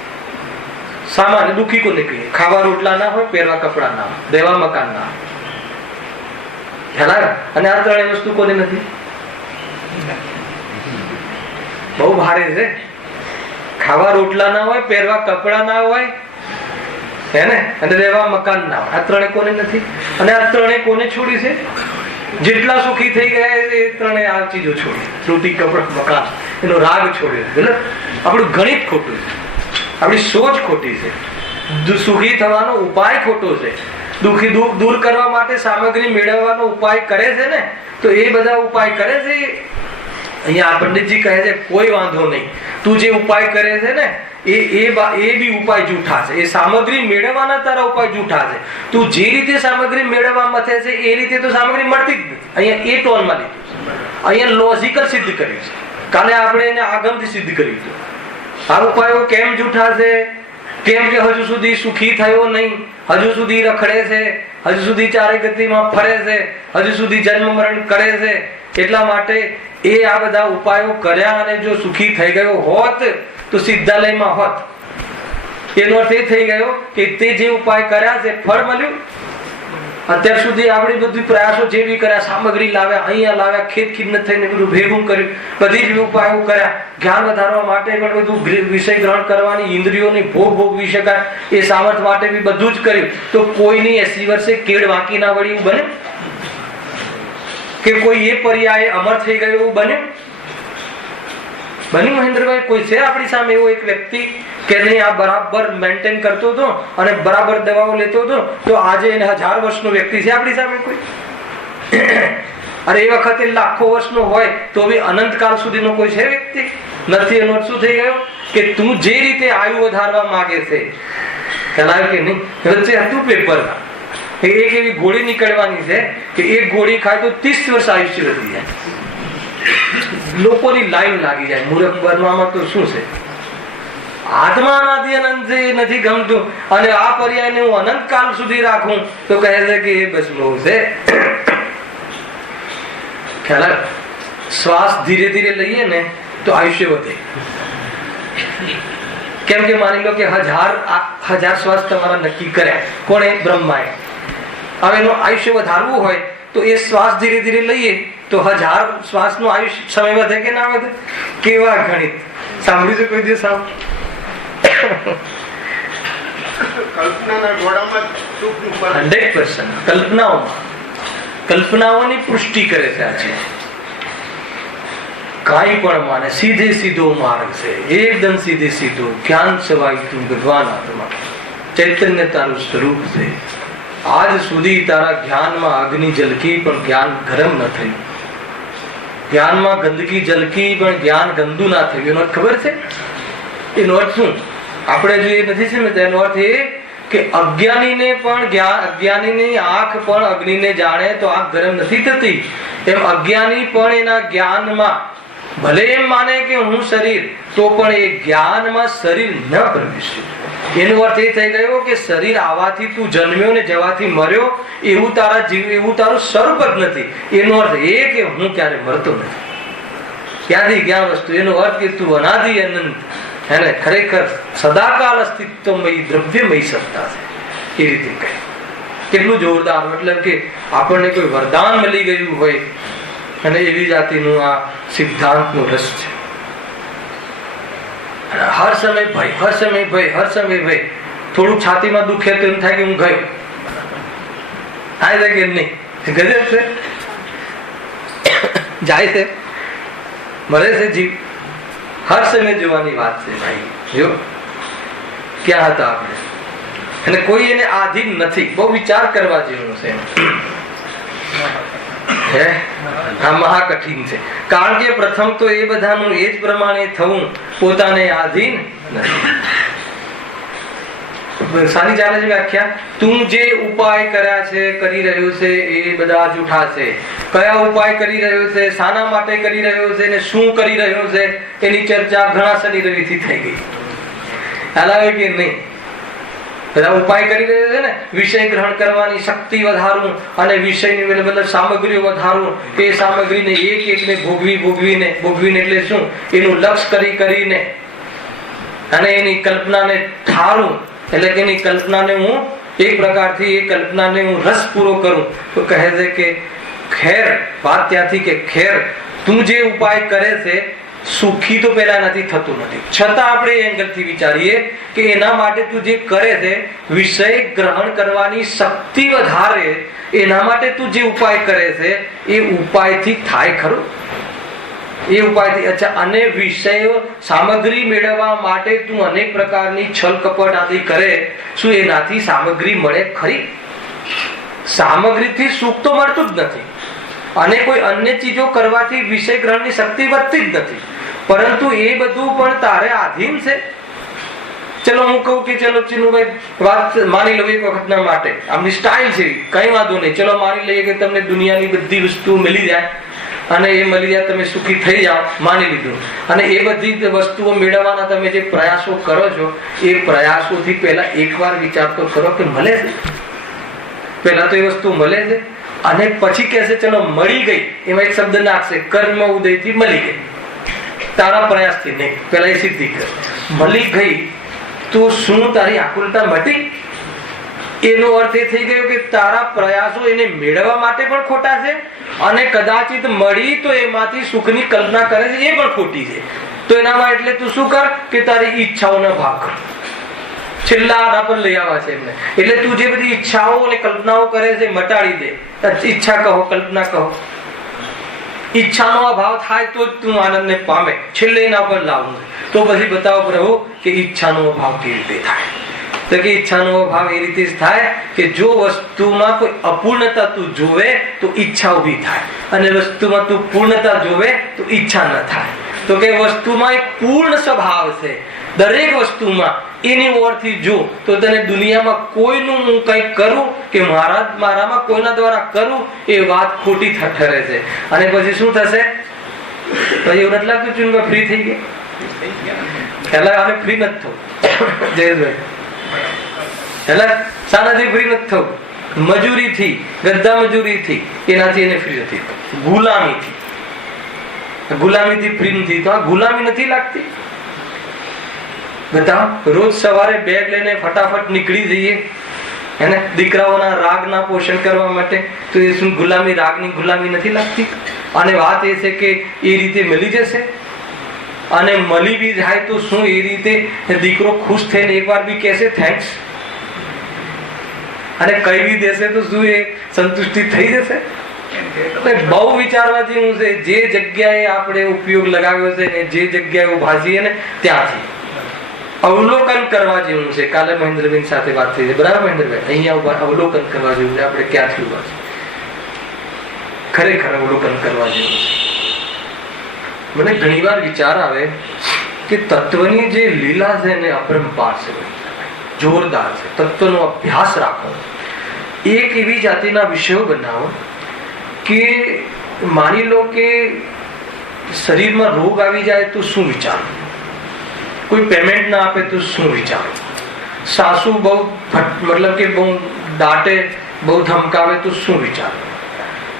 સામાન્ય દુઃખી કોને કહીએ? ખાવા રોટલા ના હોય, પહેરવા કપડા ના હોય, દેવા મકાન ના હોય. અને આ ત્રણેય વસ્તુ કોને નથી? બહુ ભારે છે. ખાવા રોટલા ના હોય, પહેરવા કપડા ના હોય, હે ને, અને રહેવા મકાન ના હોય. આ ત્રણે કોને નથી? અને આ ત્રણે કોને છોડી છે? જેટલા સુખી થઈ ગયા એ ત્રણે આ ચીજો છોડી. રોટી, કપડા, મકાન, એનો રાગ છોડ્યો. એટલે આપણું ગણિત ખોટું છે, આપણી સોચ ખોટી છે, સુખી થવાનો ઉપાય ખોટો છે. દુઃખી દુઃખ દૂર કરવા માટે સામગ્રી મેળવવાનો ઉપાય કરે છે ને, તો એ બધા ઉપાય કરે છે. અહીંયા પંડિતજી કહે છે કોઈ વાંધો નહીં, તું જે ઉપાય કરે છે ને એ બી ઉપાય જૂઠા છે. એ સામગ્રી મેળવવાના તારા ઉપાય જૂઠા છે. તું જે રીતે સામગ્રી મેળવવા મથે છે એ રીતે તો સામગ્રી મળતી જ નથી. અહીંયા એ ટોનમાં લીધું, અહીંયા લોજિકલ સિદ્ધ કર્યું છે. કાલે આપણે એને આગમથી સિદ્ધ કર્યું છે. આ ઉપાયો કેમ જૂઠા છે? કેમ કે હજુ સુધી સુખી થયો નહીં, હજુ સુધી રખડે છે, હજુ સુધી ચારે ગતિમાં ફરે છે, હજુ સુધી જન્મ મરણ કરે છે. એટલા માટે એ આ બધા ઉપાયો કર્યા અને જો સુખી થઈ ગયો હોત તો સિદ્ધાલયમાં હોત. એનો અર્થ એ થઈ ગયો કે તે જે ઉપાય કર્યા છે ફળ મળ્યું. અત્યાર સુધી આપણી બધી પ્રયાસો જે બી કર્યા, સામગ્રી લાવ્યા, અહીંયા લાવ્યા, ખેત ખીન થઈને બધું ભેગું કર્યું, બધી જ ઉપાયો કર્યા, જ્ઞાન વધારવા માટે પણ બધું વિષય ગ્રહણ કરવાની, ઇન્દ્રિયોની ભોગ ભોગવી શકાય એ સામર્થ માટે બી બધું જ કર્યું. તો કોઈની 80 વર્ષે કેળ વાંકી ના વળી એવું બને? કે કોઈ એ પર્યાય અમર થઈ ગયો એવું બને? બન્યું મહેન્દ્રભાઈ? કોઈ છે આપણી સામે એવો એક વ્યક્તિ કે નહીં આ બરાબર મેન્ટેન કરતો હતો અને બરાબર દવાઓ લેતો હતો, તો આજે એને 1000 વર્ષનો વ્યક્તિ છે આપણી સામે કોઈ? અરે એ વખતે લાખો વર્ષનો હોય તો બી અનંતકાળ સુધીનો કોઈ છે વ્યક્તિ નથી. એનો શું થઈ ગયો કે તું જે રીતે આયુ વધારવા માંગે છે, ખ્યાલ કે નહીં? વચ્ચે હતું પેપર, એક એવી ગોળી નીકળવાની છે કે એક ગોળી ખાય તો 30 વર્ષ આયુષ્ય વધી જાય. લોકોની લાઈન લાગી જાય. મૂર્ખ બનવામાં તો શું છે? આત્મા અનાદિ અનંત છે, નથી ગમતું અને આ પર્યાયને હું અનંતકાળ સુધી રાખું તો કહે છે કે એ બસ બહુ છે. ખ્યાલ? શ્વાસ ધીરે ધીરે લઈએ ને તો આયુષ્ય વધે. કેમ કે માની લો કે 1000 શ્વાસ તમારા નક્કી કર્યા, કોણે? બ્રહ્માએ. હવે એનું આયુષ્ય વધારવું હોય તો એ શ્વાસ ધીરે ધીરે લઈએ તો 1000 શ્વાસનો આયુષ્ય સમય વધે કે ના વધે? કેવા ગણિત સાંભળ્યું છે કોઈ દિવસ? કલ્પનાઓની પુષ્ટિ કરે છે. આજે કાંઈ પણ માને, સીધે સીધો માર્ગ છે, એકદમ સીધે સીધો. જ્ઞાન સવાય તું ભગવાન આત્મા, ચૈતન્ય તારું સ્વરૂપ છે. આજ સુધી તારા જ્ઞાનમાં અગ્નિ જલકી પણ જ્ઞાન ગરમ ન થયું, જ્ઞાનમાં ગંદકી જલકી પણ જ્ઞાન ગંદુ ના થયું. એનો ખબર છે? એનો અર્થ શું? આપણે જો એ નથી સમજતા, એનો અર્થ એ કે અજ્ઞાનીની આંખ પણ અગ્નિને જાણે તો આંખ ગરમ નથી થતી. એમ અજ્ઞાની પણ એના જ્ઞાનમાં ભલે એમ માને કે હું શરીર, તો પણ એ જ્ઞાનમાં શરીર ન પ્રવેશ્યું. એનો અર્થ એ થઈ ગયો કે શરીર આવવાથી તું જન્મ્યો ને જવાથી મર્યો એવું તારા જીવ, એવું તારું સ્વરૂપ જ નથી. એનો અર્થ એ કે હું ક્યારે મરતો નથી. ક્યાંથી જ્ઞાન વસ્તુ? એનો અર્થ કે તું અનાદિ અનંત, એને ખરેખર સદાકાળ અસ્તિત્વમય દ્રવ્યમય સત્તા છે. એ રીતે કહે. કેટલું જોરદાર! મતલબ કે આપણને કોઈ વરદાન મળી ગયું હોય અને એવી જાતિનું આ સિદ્ધાંતનો રસ છે. હર સમય ભય, હર સમય ભય, હર સમય ભય. થોડું છાતીમાં દુખે તો એમ થાય કે હું ગયો. થાય છે કે નહીં? ગજબ છે. જાય છે, મરે છે જીવ. હર સમય જોવાની વાત છે ભાઈ. જો ક્યાં હતા આપણે, અને કોઈ એને આધીન નથી. બહુ વિચાર કરવા જેવું છે. આ મહાકઠિન છે. કારણ કે પ્રથમ તો એ બધાનું એ જ પ્રમાણે થવું પોતાને આધીન નથી. સારી ચાલે છે વ્યાખ્યા. તું જે ઉપાય કર્યા છે, કરી રહ્યો છે, એ બધા જૂઠા છે. કયા ઉપાય કરી રહ્યો છે, શાના માટે કરી રહ્યો છે, ને શું કરી રહ્યો છે, એની ચર્ચા ઘણા શનિ રવિથી થઈ ગઈ. ખ્યાલ આવે કે નહીં? બધા ઉપાય કરી રહ્યા છે ને, વિષય ગ્રહણ કરવાની શક્તિ વધારવું અને વિષયની મતલબ સામગ્રીઓ વધારવું, એ સામગ્રીને એકને ભોગવીને એટલે શું, એનું લક્ષ્ય કરીને અને એની કલ્પનાને ઠારું, એટલે કે એની કલ્પનાને હું એક પ્રકારથી એ કલ્પનાને હું રસ પૂરો કરું. તો કહે છે કે ખેર, વાત ત્યાંથી કે ખેર તું જે ઉપાય કરે છે સુખી તો પેલા નથી થતું નથી, છતાં આપણે એ એંગલથી વિચારીએ કે એના માટે તું જે કરે છે વિષય ગ્રહણ કરવાની શક્તિ વધારે, એના માટે તું જે ઉપાય કરે છે એ ઉપાયથી થાય ખરું? એ ઉપાયથી અચ્છા, અને વિષયો સામગ્રી મેળવવા માટે તું અનેક પ્રકારની છલ કપટ આદિ કરે, શું એનાથી સામગ્રી મળે ખરી? સામગ્રીથી સુખ તો મળતું જ નથી, અને કોઈ અન્ય ચીજો કરવાથી વિષય ગ્રહણની શક્તિ વધતી જ નથી, પરંતુ એ બધું પણ તારે આધીન છે. ચલો હું કહું કે ચલો ચિનુભાઈ વાત માની લો એક વખતના માટે, આમની સ્ટાઇલ છે, કઈ વાંધો નહીં, ચલો માની લઈએ કે તમને દુનિયાની બધી વસ્તુઓ મળી જાય અને એ મળી જાય, તમે સુખી થઈ જાઓ, માની લીધું, અને એ બધી વસ્તુઓ મેળવવાના તમે જે પ્રયાસો કરો છો એ પ્રયાસોથી પહેલા એકવાર વિચાર તો કરો કે મળે છે? પહેલા તો એ વસ્તુ મળે છે અને પછી કહેશે ચલો મળી ગઈ, એમાં એક શબ્દ નાખશે કર્મ ઉદયથી મળી ગઈ, તારા પ્રયાસથી નહીં, પેલા એ સિદ્ધિ કર. મળી ગઈ તો શું તારી આકુલતા મટી? એનો અર્થ એ થઈ ગયો કે તારા પ્રયાસો એને મેળવવા માટે પણ ખોટા છે, અને કદાચિત મળી તો એમાંથી સુખની કલ્પના કરે છે એ પણ ખોટી છે. તો એનામાં એટલે તું શું કર કે તારી ઈચ્છાઓનો ભાગ કર. છેલ્લા આના પર લઈ આવ્યા છે એમને, એટલે તું જે બધી ઈચ્છાઓ અને કલ્પનાઓ કરે છે મટાડી દે. ઈચ્છા કહો, કલ્પના કહો, ઈચ્છાનો અભાવ થાય તો જ તું આનંદને પામે. છેલ્લે એના પર લાવવું તો પછી બતાવો પ્રભુ કે ઈચ્છાનો અભાવ કેવી રીતે થાય? તો કે ઈચ્છાનો અભાવ એ રીતે જ થાય કે જો વસ્તુમાં કોઈ અપૂર્ણતા તું જોવે તો ઈચ્છા ઉભી થાય, અને વસ્તુમાં તું પૂર્ણતા જોવે તો ઈચ્છા ન થાય. તો કે વસ્તુમાં એક પૂર્ણ સ્વભાવ છે દરેક વસ્તુમાં, એની ઓરથી જો તો તને દુનિયામાં કોઈનું હું કંઈક કરું કે મારામાં કોઈના દ્વારા કરું એ વાત ખોટી ઠરે છે. અને પછી શું થશે? પછી એવું નથી લાગતું ચૂંટણી ફ્રી થઈ ગયા? પેલા અમે ફ્રી નથી થવું જયેશભાઈ, એટલે શાનાથી ફ્રી નથી થવું? મજૂરીથી, ગદ્દા મજૂરીથી, એનાથી એને ફ્રી નથી. ગુલામીથી ફ્રી નથી. તો આ ગુલામી નથી લાગતી? બધા રોજ સવારે બેગ લઈને ફટાફટ નીકળી જઈએ અને દીકરાઓના રાગના પોષણ કરવા માટે, તો એ શું ગુલામી, રાગની ગુલામી નથી લાગતી? અને વાત એ છે કે એ રીતે મળી જશે, અને મળી બી જાય તો શું એ રીતે દીકરો ખુશ થઈને એકવાર બી કહેશે થેન્ક્સ, અને કહી બી દેશે તો શું એ સંતુષ્ટિ થઈ જશે? બહુ વિચારવા જેવું છે. જે જગ્યાએ આપણે ઉપયોગ લગાવ્યો છે ને જે જગ્યાએ ઉભા છીએ ને ત્યાંથી અવલોકન કરવા જેવું છે. કાલે મહેન્દ્રભાઈ સાથે વાત થઈ છે, બરાબર મહેન્દ્રભાઈ? અહીંયા અવલોકન કરવા જેવું છે, આપણે ક્યાંથી ઉભા છે, ખરેખર અવલોકન કરવા જેવું છે. મને ઘણી વાર વિચાર આવે કે તત્વની જે લીલા છે ને અપરંપાર છે, જોરદાર છે. તત્વનો અભ્યાસ રાખો, એક એવી જાતિના વિષયો બનાવો કે માની લો કે શરીરમાં રોગ આવી જાય તો શું વિચારો, કોઈ પેમેન્ટ ના આપે તો શું વિચારો, સાસુ બહુ મતલબ કે બહુ દાટે, બહુ ધમકાવે તો શું વિચારો,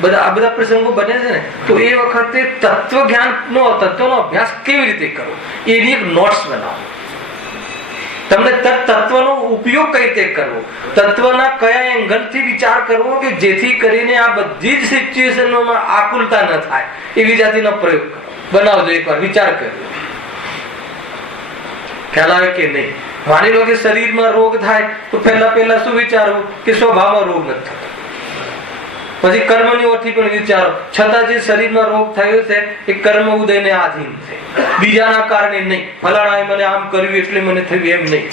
આ બધા પ્રસંગો બને છે ને. તો એ વખતે તત્વનો અભ્યાસ કેવી રીતે કરવો એની એક નોટ્સ બનાવો. તમને તત્વનો ઉપયોગ કઈ રીતે કરવો, તત્વના કયા એંગલથી વિચાર કરવો કે જેથી કરીને આ બધી જ સિચ્યુએશનોમાં આકુલતા ન થાય, એવી જાતિનો પ્રયોગ કરો. બનાવજો એકવાર, વિચાર કરજો. ખ્યાલ આવે કે નહીં? માની લો કે શરીરમાં રોગ થાય તો પહેલા શું વિચારવું કે સ્વભાવમાં રોગ નથી થતો, પછી કર્મની ઓરથી પણ વિચારો, છતાં જે શરીરમાં રોગ થયો છે એ કર્મ ઉદયને આધીન છે, બીજાના કારણે નહીં. ફલાણાએ મને આમ કર્યું એટલે મને થયું એમ નહીં.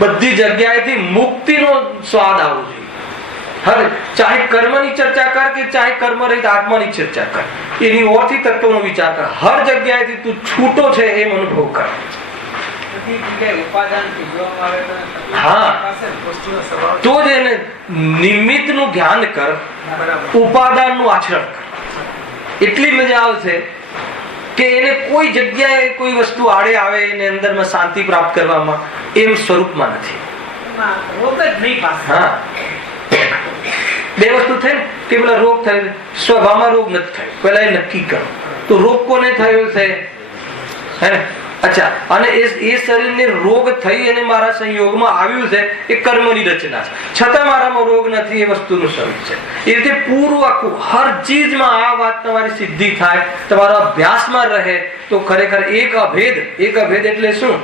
બધી જગ્યાએથી મુક્તિનો સ્વાદ આવવો જોઈએ. હવે ચાહે કર્મની ચર્ચા કર કે ચાહે કર્મ રહિત આત્માની ચર્ચા કર, એની ઓરથી તત્વનો વિચાર કર. હર જગ્યાએથી તું છૂટો છે એમ અનુભવ કર. તો જ એને નિમિત્ત નું ધ્યાન કર, ઉપાદાન નું આચરણ કર. એટલી મજા આવશે કે એને કોઈ જગ્યાએ કોઈ વસ્તુ આડે આવે એને અંદરમાં શાંતિ પ્રાપ્ત કરવામાં એમ સ્વરૂપમાં નથી. હા, બે વસ્તુ થઈ ને કે પેલા રોગ થાય, સ્વભાવમાં રોગ નથી થયો, પેલા એ નક્કી કરો તો રોગ કોને થયો છે, હે ને? અચ્છા, અને એ શરીરને રોગ થઈ અને મારા સંયોગમાં આવ્યું છે, એ કર્મની રચના છે, છતાં મારામાં રોગ નથી, એ વસ્તુનું સ્વરૂપ છે. એ રીતે પૂરું આખું હર ચીજમાં આ વાત તમારી સિદ્ધિ થાય, તમારો અભ્યાસમાં રહે તો ખરેખર એક અભેદ એટલે શું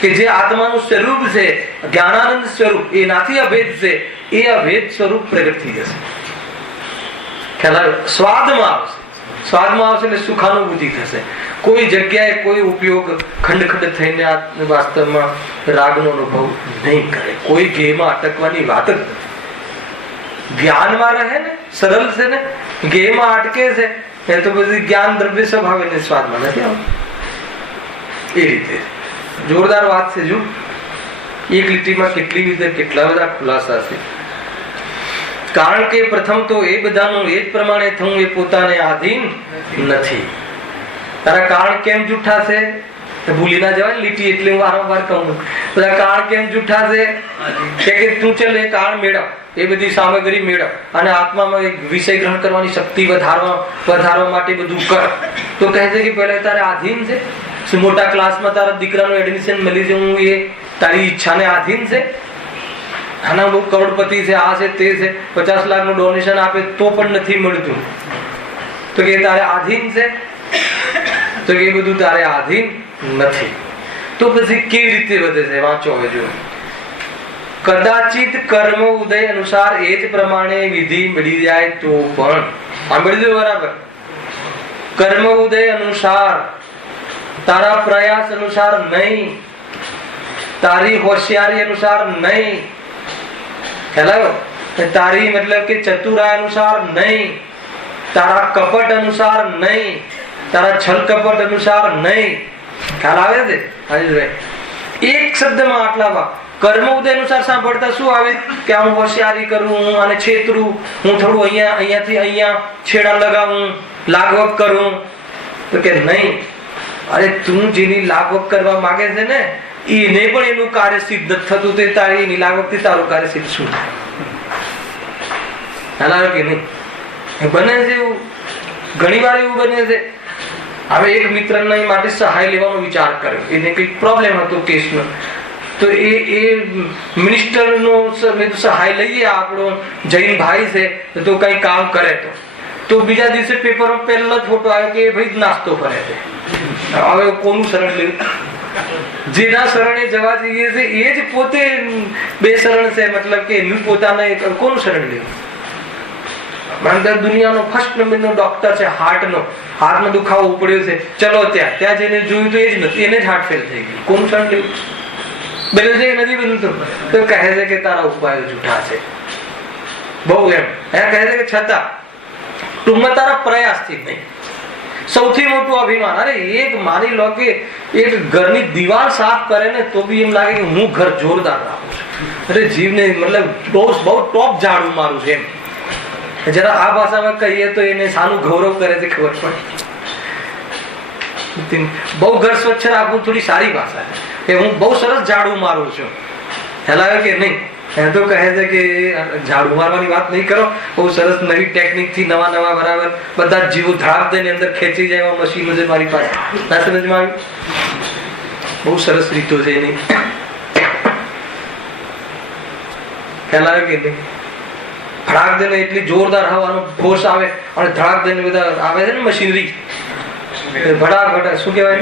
કે જે આત્માનું સ્વરૂપ છે, જ્ઞાનાનંદ સ્વરૂપ, એનાથી અભેદ છે, એ અભેદ સ્વરૂપ પ્રગટ થઈ જશે. ખ્યાલ સ્વાદમાં આવશે એટલે સુખાનુભૂતિ થશે. કોઈ જગ્યાએ કોઈ ઉપયોગ ખંડ થઈને વાસ્તવમાં રાગનો અનુભવ નહીં કરે. કોઈ ગેમાં અટકવાની વાત જ નથી. જ્ઞાનમાં રહે ને, સરળ છે ને, ગેમાં અટકે છે એ તો બધી જ્ઞાન દ્રવ્ય સ્વભાવ એને સ્વાદમાં નથી આવતું. એ રીતે જોરદાર વાત છે. જો એક લીટીમાં કેટલી રીતે કેટલા બધા ખુલાસા છે. કારણ કે પ્રથમ તો એ બધાનું એ જ પ્રમાણે થવું એ પોતાને આધીન નથી. તારા કારણ કેમ જૂઠા છે ભૂલી ના જવાય લીટી, એટલે હું વારંવાર કહું બધા કારણ કેમ જૂઠા છે કે તું ચાલ એ કારણ મેળવ, એ બધી સામગ્રી મેળવ અને આત્મામાં એક વિષય ગ્રહણ કરવાની શક્તિ વધારવા માટે બધું કર. તો કહે છે કે પહેલા તારે આધીન છે. મોટા ક્લાસમાં તારા દીકરાનું એડમિશન મળી જવું એ તારી ઈચ્છાને આધીન છે. આના બહુ કરોડપતિ છે, આ છે તે છે, 50 લાખનું ડોનેશન આપે તો પણ નથી મળતું, તો કે તારે આધીન છે? તો કે બધું તારે આધીન નથી. તો પછી કેવી રીતે વધે છે? વાંચો હવે જો. કદાચિત કર્મ ઉદય અનુસાર એ જ પ્રમાણે વિધિ મળી જાય તો પણ સાંભળી દો બરાબર. કર્મ ઉદય અનુસાર, તારા પ્રયાસ અનુસાર નહીં, તારી હોશિયારી અનુસાર નહીં, ખ્યાલ? તારી મતલબ કે ચતુરાઈ અનુસાર નહીં, તારા કપટ અનુસાર નહીં, તારા છલ કપટ અનુસાર નહીં. ખ્યાલ આવે છે? એક શબ્દમાં આટલા કર્મ ઉદય અનુસાર સાંભળતા શું આવે કે હું હોશિયારી કરું, હું આને છેતરું, હું થોડું અહીંયાથી અહીંયા છેડા લગાવું, લાગવક કરું. તો કે નહીં, અરે તું જેની લાગવક કરવા માંગે છે ને એને પણ એનું કાર્ય સિદ્ધ થતું, તે તારી એની લાગવકથી તારું કાર્ય સિદ્ધ શું થાય? કે નહીં બને છે એવું? ઘણી વાર એવું બને છે. હવે એક મિત્રના માટે સહાય લેવાનો વિચાર કર્યો, એને કઈક પ્રોબ્લેમ હતો કેસનો, તો એ મિનિસ્ટરનો સહાય લઈએ, આપણો જૈન ભાઈ છે તો કઈ કામ કરે તો બીજા દિવસે પેપરમાં પહેલો જ ફોટો આવ્યો કે ભાઈ નાસ્તો કરે છે. હવે કોનું શરણ લેવું? જેના શરણે જવા જઈએ છે એ જ પોતે બે શરણ છે, મતલબ કે એનું પોતાના કોનું શરણ લેવું? દુનિયાનો ફર્સ્ટ નંબરનો ડોક્ટર છે, હાર્ટનો દુખાવો ઉપડ્યો છે, ચલો ત્યાં જઈને જોયું તો એ જ નથી, એને જ હાર્ટ ફેલ થઈ ગયું. કોનું શરણ લેવું? બને છે નથી બનતું. તો કહે છે કે તારા ઉપાયો જૂઠા છે બહુ એમ. કહે છે કે છતાં ટૂંકમાં તારા પ્રયાસથી નહીં. સૌથી મોટું અભિમાન, અરે એક માની લો કે એક ઘરની દિવાલ સાફ કરે ને તો બી એમ લાગે કે હું ઘર જોરદાર રાખું છું. અરે જીવને મતલબ બહુ ટોપ ઝાડુ મારું છે એમ. જરા આ ભાષામાં કહીએ તો એને સાનું ગૌરવ કરે છે ખબર પડે. બહુ ઘર સ્વચ્છ રાખવું થોડી સારી ભાષા છે કે હું બહુ સરસ ઝાડુ મારું છું. હેલાવે કે નહીં? તો કહે છે કે ઝાડુ મારવાની વાત નહીં કરો, બહુ સરસ નવી ટેકનિક થી નવા બરાબર બધા જીવો ધડાક દઈને અંદર ખેંચી જાય એવા મશીનો છે મારી પાસે. ના સમજમાં આવ્યું? બહુ સરસ રીતો છે એની. ખ્યાલ આવે કે નહીં? ધડાક દઈને એટલી જોરદાર હવાનો ફોર્સ આવે અને ધડાક દઈને બધા આવે છે ને મશીનરી, ભડાક શું કહેવાય?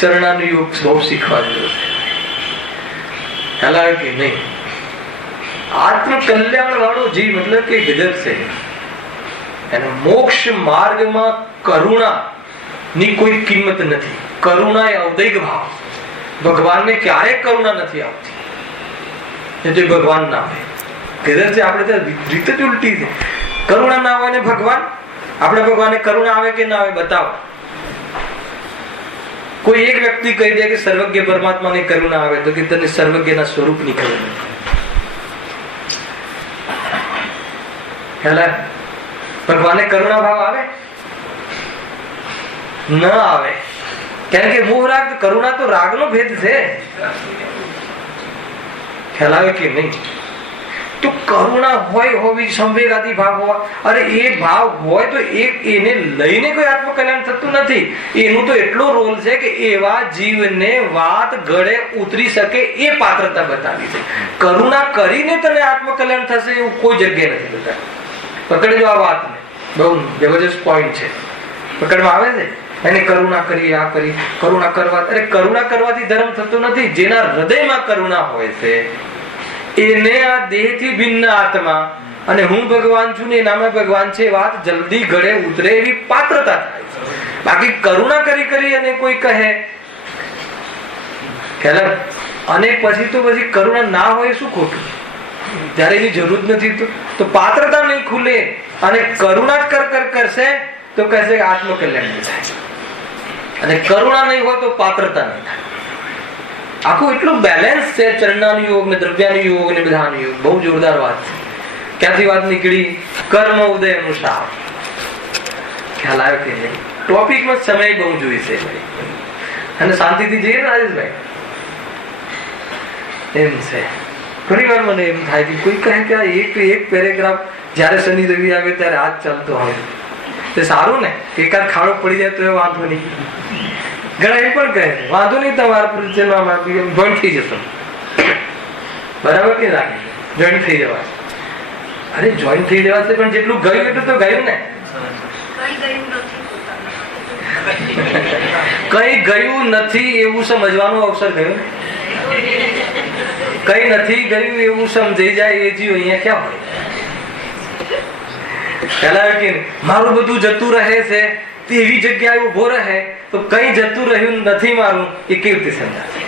ચરણાનું યોગ બહુ શીખવા જેવું છે. ખ્યાલ આવે કે નહીં? આત્મ કલ્યાણ વાળો જીવ મતલબ કે ગજબ છે. અને મોક્ષ માર્ગમાં કરુણા ની કોઈ કિંમત નથી. કરુણા એ અવદૈક ભાવ. ભગવાનને ક્યારેય કરુણા નથી આવતી, એ ભગવાન ના હોય. ગજબ છે. આપણે તો રીત જ ઉલટી છે. કરુણા ના હોય ને ભગવાન, આપણે ભગવાનને કરુણા આવે કે ના આવે બતાવો. કોઈ એક વ્યક્તિ કહી દે કે સર્વજ્ઞ પરમાત્માને કરુણા આવે તો કે તને સર્વજ્ઞના સ્વરૂપની ખબર નથી. ભગવાનને કરુણા ભાવ આવે ન આવે? કારણ કે મોહ રાગ કરુણા તો રાગનો ભેદ છે, ખ્યાલ આવે કે નહીં? તો કરુણા હોય હોવી, સંવેગાદી ભાવ હોવા, અરે એ ભાવ હોય તો એને લઈને કોઈ આત્મકલ્યાણ થતું નથી. એનું તો એટલો રોલ છે કે એવા જીવને વાત ગળે ઉતરી શકે એ પાત્રતા બતાવી છે. કરુણા કરીને તને આત્મકલ્યાણ થશે એવું કોઈ જગ્યાએ નથી બતાવ્યું. પકડજો આ વાતને, બહુ જબરજસ્ત પોઈન્ટ છે, પકડમાં આવે છે. એને કરુણા કરી, આ કરી, કરુણા કરવા, અરે કરુણા કરવાથી ધર્મ થતો નથી. જેના હૃદયમાં કરુણા હોય છે એને આ દેહથી ભિન્ન આત્મા અને હું ભગવાન છું ને નામે ભગવાન છે વાત જલ્દી ગળે ઉતરે એવી પાત્રતા થાય છે. બાકી કરુણા કરી કરી અને કોઈ કહે અને પછી તો પછી કરુણા ના હોય શું ખોટું? જયારે એની જરૂર નથી તો પાત્રતા નહીં ખુલે અને કરુણા કર કરશે તો કહેશે કે આત્મકલ્યાણ નહીં થાય, અને કરુણા નહીં હોય તો પાત્રતા નહીં થાય. આખું એટલું બેલેન્સ છે. ચરણાનો યોગ ને દ્રવ્યાનો યોગ ને બધાનો યોગ, બહુ જોરદાર વાત છે. ક્યાંથી વાત નીકળી? કર્મ ઉદય અનુસાર. ખ્યાલ આવ્યો કે નહીં? ટોપિકમાં સમય બહુ જોઈશે અને શાંતિથી જઈએ ને રાજેશભાઈ. એમ છે ઘણી વાર મને એમ થાય કે કોઈ કહે કે એક પેરેગ્રાફ જયારે શનિ રવિ આવે ત્યારે આજ ચાલતો હોય તે સારું ને, એકાદ ખાડો પડી જાય તો એ વાંધો નહીં. ઘણા એમ પણ કહે વાંધો નહીં, તમારા પરિચયમાં જોઈન્ટ થઈ જશો, બરાબર કે લાગે? જોઈન્ટ થઈ જવાય. અરે જોઈન્ટ થઈ જવાશે પણ જેટલું ગયું એટલું તો ગયું ને. કઈ ગયું નથી એવું સમજવાનો અવસર ગયો ને. કઈ નથી ગયું એવું સમજાઈ જાય એ જીવ અહીંયા ક્યાં હોય? પેલા કે મારું બધું જતું રહે છે એવી જગ્યાએ ઉભો રહે તો કઈ જતું રહ્યું નથી મારું એ કેવી રીતે સમજાશે?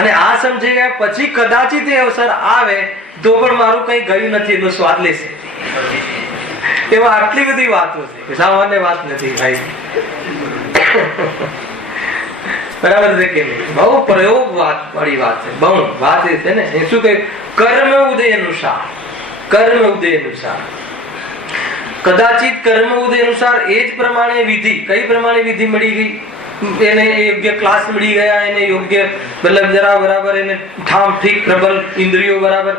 અને આ સમજી ગયા પછી કદાચિત એ અવસર આવે તો પણ મારું કઈ ગયું નથી એનો સ્વાદ લેશે. એવા આટલી બધી વાતો છે, સામાન્ય વાત નથી ભાઈ. બરાબર છે કે નહીં? બહુ પ્રયોગ વાળી વાત છે. બહુ વાત એ છે ને એ શું કહે? કર્મ ઉદય અનુસાર. કર્મ ઉદય અનુસાર કદાચિત કર્મ ઉદય અનુસાર એ જ પ્રમાણે વિધિ. કઈ પ્રમાણે વિધિ મળી ગઈ? એને યોગ્ય ક્લાસ મળી ગયા, એને યોગ્ય મતલબ જરા બરાબર એને ઠામ ઠીક પ્રબલ ઇન્દ્રિયો બરાબર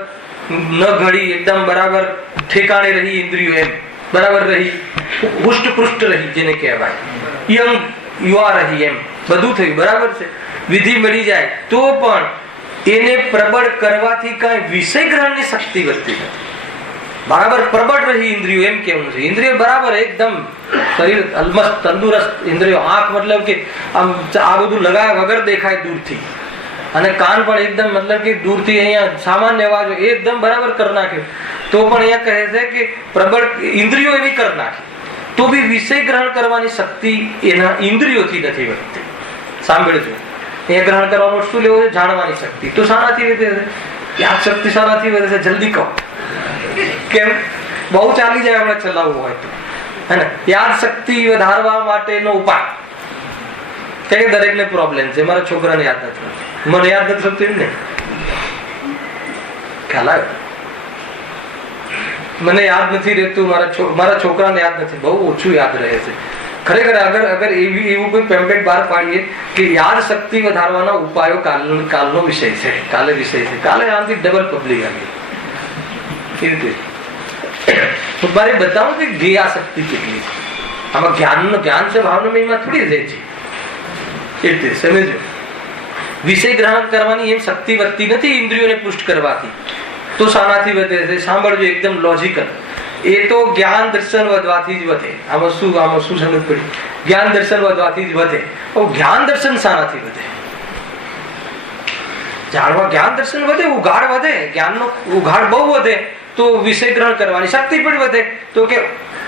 ન ઘડી, એકદમ બરાબર ઠેકાણે રહી ઇન્દ્રિયો, એમ બરાબર રહી, હુષ્ટ પૃષ્ઠ રહી જેને કહેવાય, યંગ યુવા રહી, એમ બધું થયું બરાબર છે. વિધિ મળી જાય તો પણ એને પ્રબળ કરવાથી કઈ વિષય ગ્રહણની શક્તિ વધતી નથી. બરાબર પ્રબળ રહી ઇન્દ્રિયો, એમ કેવું છે. ઇન્દ્રિયો બરાબર એકદમ શરીર અલમસ્ત તંદુરસ્ત ઇન્દ્રિયો. આંખ મતલબ કે આમ આ બધું લગાવ્યા વગર દેખાય દૂરથી, અને કાન પણ એકદમ મતલબ કે દૂરથી અહીંયા સામાન્ય અવાજ એકદમ બરાબર કરી નાખ્યો તો પણ અહીંયા કહે છે કે પ્રબળ ઇન્દ્રિયો એવી કરી નાખી તો બી વિષય ગ્રહણ કરવાની શક્તિ એના ઇન્દ્રિયોથી નથી વધતી. સાંભળજો, એ ગ્રહણ કરવાનો શું લેવો છે? જાણવાની શક્તિ. તો શાનાથી વધે છે? યાદ શક્તિ શાનાથી વધે છે? જલ્દી કહો. કેમ? બહુ ચાલી જાય હમણાં ચલાવવું હોય તો, હે ને? યાદ શક્તિ વધારવા માટેનો ઉપાય કે દરેકને પ્રોબ્લેમ છે. મારા છોકરાને યાદ નથી, મને યાદ નથી થતું એમ ને. ખ્યાલ આવે? મને યાદ નથી રહેતું, મારા છોકરાને યાદ નથી, બહુ ઓછું યાદ રહે છે. ખરેખર અગર એવું કોઈ પેમ્પલેટ બહાર પાડીએ કે યાદ શક્તિ વધારવાના ઉપાયો કાલનો વિષય છે, કાલે વિષય છે, કાલે આનાથી ડબલ પબ્લિક આવી. હું મારે બતાવું કે જ્ઞેય શક્તિ કેટલી છે. આમાં જ્ઞાન છે, ભાવના મહિમા થોડી રહે છે. એ રીતે સમજો. વિષય ગ્રહણ કરવાની એમ શક્તિ વધતી નથી ઇન્દ્રિયોને પુષ્ટ કરવાથી. તો શાનાથી વધે છે? સાંભળજો, એકદમ લોજિકલ. એ તો જ્ઞાન દર્શન વધવાથી જ વધે. આમાં શું સમજ પડી? જ્ઞાન દર્શન વધવાથી જ વધે. જ્ઞાન દર્શન શાનાથી વધે? જાણવા જ્ઞાન દર્શન વધે, ઉઘાડ વધે, જ્ઞાનનો ઉઘાડ બહુ વધે તો વિષય ગ્રહણ કરવાની શક્તિ પણ વધે. તો કે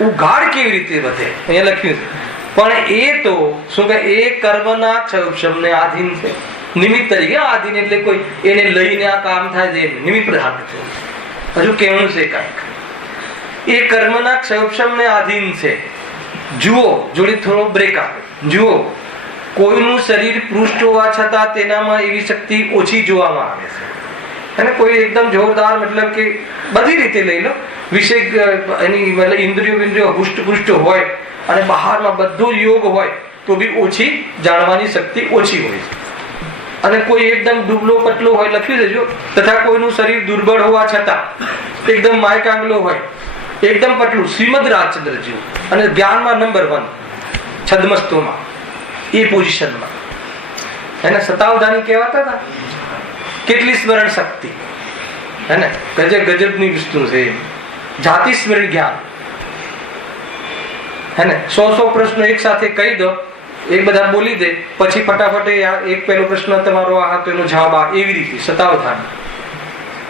ઉઘાડ કેવી રીતે વધે? અહીંયા લખ્યું છે. પણ એ તો શું કે એ કર્મના ક્ષમને આધીન છે. નિમિત્ત તરીકે આધીન એટલે કોઈ એને લઈને આ કામ થાય છે નિમિત્ત પ્રધાન છે. હજુ કેવું છે કાંઈક એ કર્મના ક્ષમને આધીન છે. જુઓ, જોડે થોડો બ્રેક આપો. જુઓ, કોઈનું શરીર પૃષ્ઠ હોવા છતાં તેનામાં એવી શક્તિ ઓછી જોવામાં આવે છે. અને કોઈ એકદમ જોરદાર મતલબ કે બધી રીતે લઈ લો વિષય એની મતલબ ઇન્દ્રિયો હુષ્ટ પુષ્ટ હોય અને બહારમાં બધો યોગ હોય તો બી ઓછી જાણવાની શક્તિ ઓછી હોય છે. અને કોઈ એકદમ દુબળો પતલો હોય, લખી દેજો, તથા કોઈનું શરીર દુર્બળ હોવા છતાં એકદમ માયકાંગલો હોય, એકદમ પતલું, શ્રીમદ રાજચંદ્ર જેવું, અને જ્ઞાનમાં નંબર 1 છદ્મસ્તોમાં, એ પોઝિશનમાં એને સતાવધાની કહેવાતા હતા. કેટલી સ્મરણ શક્તિ હે ને, ગજબની વસ્તુ છે. જાતિ સ્મરણ જ્ઞાન હે ને, 100 પ્રશ્નો એક સાથે કહી દો, એક બધા બોલી દે, પછી ફટાફટ એક પહેલો પ્રશ્ન તમારો આ તો એનો જવાબ આ, એવી રીતે સતાવધાન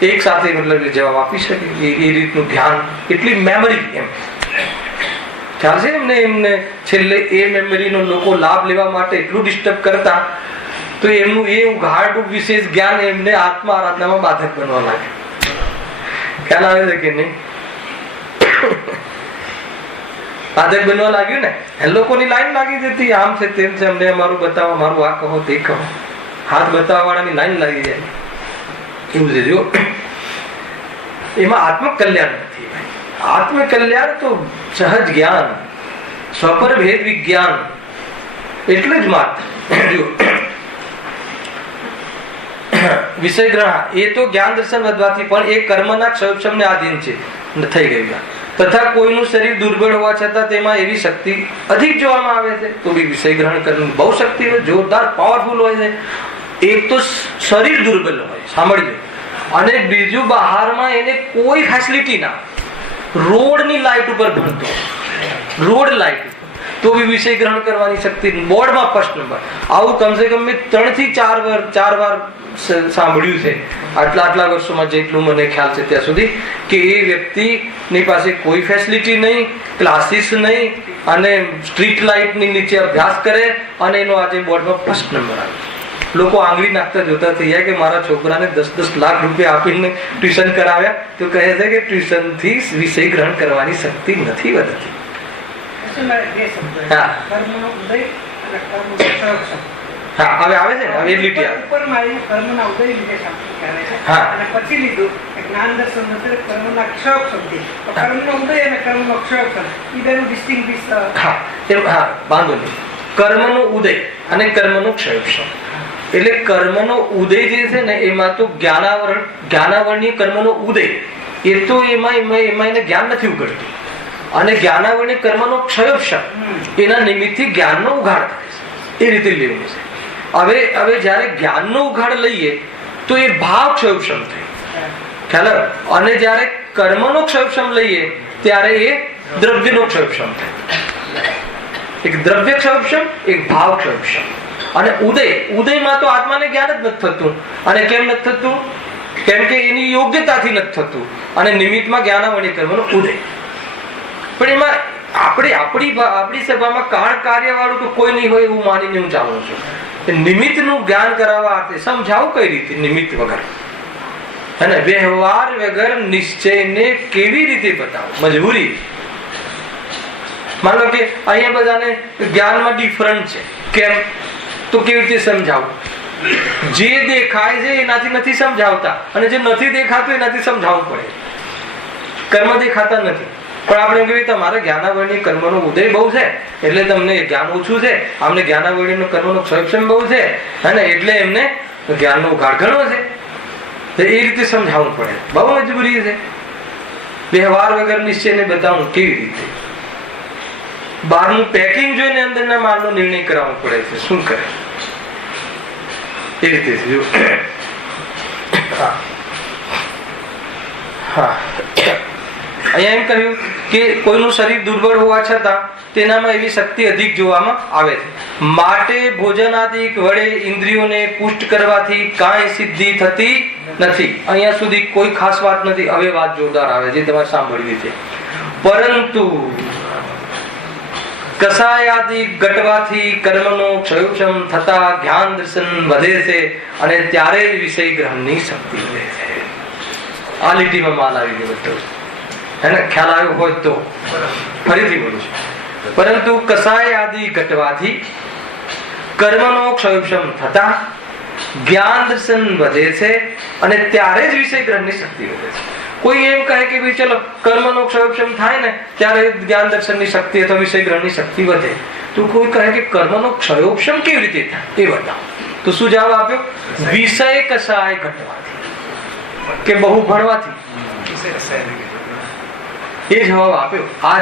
એક સાથે મતલબ જવાબ આપી શકે, એ રીતનું ધ્યાન, એટલી મેમરી. એમ ખ્યાલ છે એમને છેલ્લે એ મેમરીનો લોકો લાભ લેવા માટે એટલું ડિસ્ટર્બ કરતા, તો એમનું એ ઉઘાડ વિશેષ જ્ઞાન એમને આત્મા આરાધનામાં બાધક બનવા લાગે. ખ્યાલ આવે છે કે નહીં? બાધક બનવા લાગ્યું ને, એ લોકોની લાઈન લાગી જતી, આમ છે તેમ છે, અમને અમારું બતાવો, અમારું આ કહો તે કહો, હાથ બતાવવા વાળાની લાઈન લાગી જાય. એવું છે જો, એમાં આત્મકલ્યાણ નથી. આત્મકલ્યાણ તો સહજ જ્ઞાન, સ્વપર ભેદ વિજ્ઞાન, એટલે જ માત્ર જો વિષય ગ્રહણ એ તો જ્ઞાન દર્શન વધવાથી પણ એ કર્મના ક્ષયક્ષમને આધીન છે, થઈ ગયું. તથા કોઈનું શરીર દુર્બળ હોવા છતાં તેમાં એવી શક્તિ અધિક જોવામાં આવે છે, તો બી વિષય ગ્રહણ કરવાની બહુ શક્તિ હોય, જોરદાર પાવરફુલ હોય છે. એક તો શરીર દુર્બળ હોય, સાંભળજો, અને બીજું બહારમાં એને કોઈ ફેસિલિટી ના, રોડની લાઈટ ઉપર ભણતો, રોડ લાઈટ, તો બી વિષય ગ્રહણ કરવાની શક્તિ બોર્ડમાં ફર્સ્ટ નંબર. આવું કમસે કમ મેં 3 થી 4 વાર સાંભળ્યું છે આટલા વર્ષોમાં, જેટલું મને ખ્યાલ છે ત્યાં સુધી, કે એ વ્યક્તિની પાસે કોઈ ફેસિલિટી નહીં, ક્લાસીસ નહીં, અને સ્ટ્રીટ લાઇટની નીચે અભ્યાસ કરે, અને એનો આજે બોર્ડમાં ફર્સ્ટ નંબર આવે. લોકો આંગળી નાખતા જોતા થઈ જાય કે મારા છોકરાને 10 લાખ રૂપિયા આપીને ટ્યુશન કરાવ્યા, તો કહે છે કે ટ્યુશનથી વિષય ગ્રહણ કરવાની શક્તિ નથી વધતી. હા, હવે આવે છે ને, હવે એટલી ઉપર મારી કર્મના ઉદય લીધે શાંતિ કહે છે, અને પછી લીધું જ્ઞાન દર્શન એટલે કર્મના ક્ષયક્ષમથી. કર્મનો ઉદય અને કર્મનો ક્ષયક્ષમ, એ બેનું ડિસ્ટિંગ્વિશ. હા, વાંધો નહીં. કર્મનો ઉદય અને કર્મનો ક્ષયક્ષમ, એટલે કર્મનો ઉદય જે છે ને, એમાં તો જ્ઞાનાવરણીય કર્મનો ઉદય, એ તો એમાં એને જ્ઞાન નથી ઉઘડતું, અને જ્ઞાનાવરણીય કર્મનો ક્ષયક્ષમ, એના નિમિત્તથી જ્ઞાનનો ઉઘાડ થાય છે. એ રીતે લેવું છે. હવે જયારે જ્ઞાનનો ઉઘાડ લઈએ તો એ ભાવ ક્ષયક્ષમ થાય, ખ્યાલ. અને જયારે કર્મનો ક્ષયક્ષમ લઈએ ત્યારે એ દ્રવ્યનો ક્ષયક્ષમ થાય. એક દ્રવ્ય ક્ષયક્ષમ, એક ભાવ ક્ષયક્ષમ. અને ઉદયમાં તો આત્માને જ્ઞાન જ નથી થતું. અને કેમ નથી થતું? કેમ કે એની યોગ્યતાથી નથી થતું, અને નિમિત્તમાં જ્ઞાનાવરણીય કર્મનો ઉદય. પણ એમાં આપણી સભામાં કાળ કાર્ય વાળું તો કોઈ નહીં હોય એવું માનીને હું ચાલું છું. નિમિત્તનું જ્ઞાન કરાવવા અર્થે સમજાવું કઈ રીતે? નિમિત્ત વગર, અને વ્યવહાર વગર નિશ્ચયને કેવી રીતે બતાવો? મજબૂરી. માનો કે અહીંયા બધાને જ્ઞાનમાં ડિફરન્ટ છે, કેમ? તો કેવી રીતે સમજાવું? જે દેખાય છે એનાથી નથી સમજાવતા, અને જે નથી દેખાતું એનાથી સમજાવવું પડે. કર્મ દેખાતા નથી, પણ આપણે એમ કહીએ તમારે જ્ઞાનાવરણીય કર્મનો ઉદય બહુ છે, એટલે તમને જ્ઞાન ઓછું છે. આમને જ્ઞાનાવરણીય કર્મનો ક્ષયક્ષમ બહુ છે, અને એટલે એમને જ્ઞાનનો ઉઘાડ ઘણો છે. એ રીતે સમજાવવું પડે, બહુ મજબૂરી છે. વ્યવહાર વગર નિશ્ચયને બતાવવું કેવી રીતે? બહારનું પેકિંગ જોઈને અંદરના માલનો નિર્ણય કરાવવો પડે છે. શું કરે? એ રીતે અહીંયા એમ કહ્યું કે કોઈનું શરીર દુર્બળ હોવા છતાં તેનામાં એવી શક્તિ અધિક જોવામાં આવે છે. માટે ભોજનાદિક વડે ઇન્દ્રિયોને પુષ્ટ કરવાથી કાંઈ સિદ્ધિ થતી નથી. અહીંયા સુધી કોઈ ખાસ વાત નથી. હવે વાત જોરદાર આવે છે, તમારે સાંભળવી છે. પરંતુ કસાયાદિ ઘટવાથી કર્મનો ક્ષયક્ષમ થતા જ્ઞાન દર્શન વધે છે, અને ત્યારે જ વિષય ગ્રહણની શક્તિ વધે છે. આ લીટીમાં માલ આવી ગયો બધો, એને ખ્યાલ આવ્યો હોય તો ફરીથી બોલું છું. પરંતુ કસાય આદિ ઘટવાથી કર્મનો ક્ષયક્ષમ થતા જ્ઞાન દર્શન વધે છે, અને ત્યારે જ વિષય ગ્રહણની શક્તિ વધે છે. કોઈ એમ કહે કે ભાઈ ચલો કર્મનો ક્ષયક્ષમ થાય ને ત્યારે જ્ઞાન દર્શનની શક્તિ અથવા વિષય ગ્રહણની શક્તિ વધે, તો કોઈ કહે કે કર્મનો ક્ષયોક્ષમ કેવી રીતે થાય એ બતાવો. તો શું જવાબ આપ્યો? વિષય કસાય ઘટવાથી કે બહુ ભણવાથી. એ જવાબ આપ્યો. આ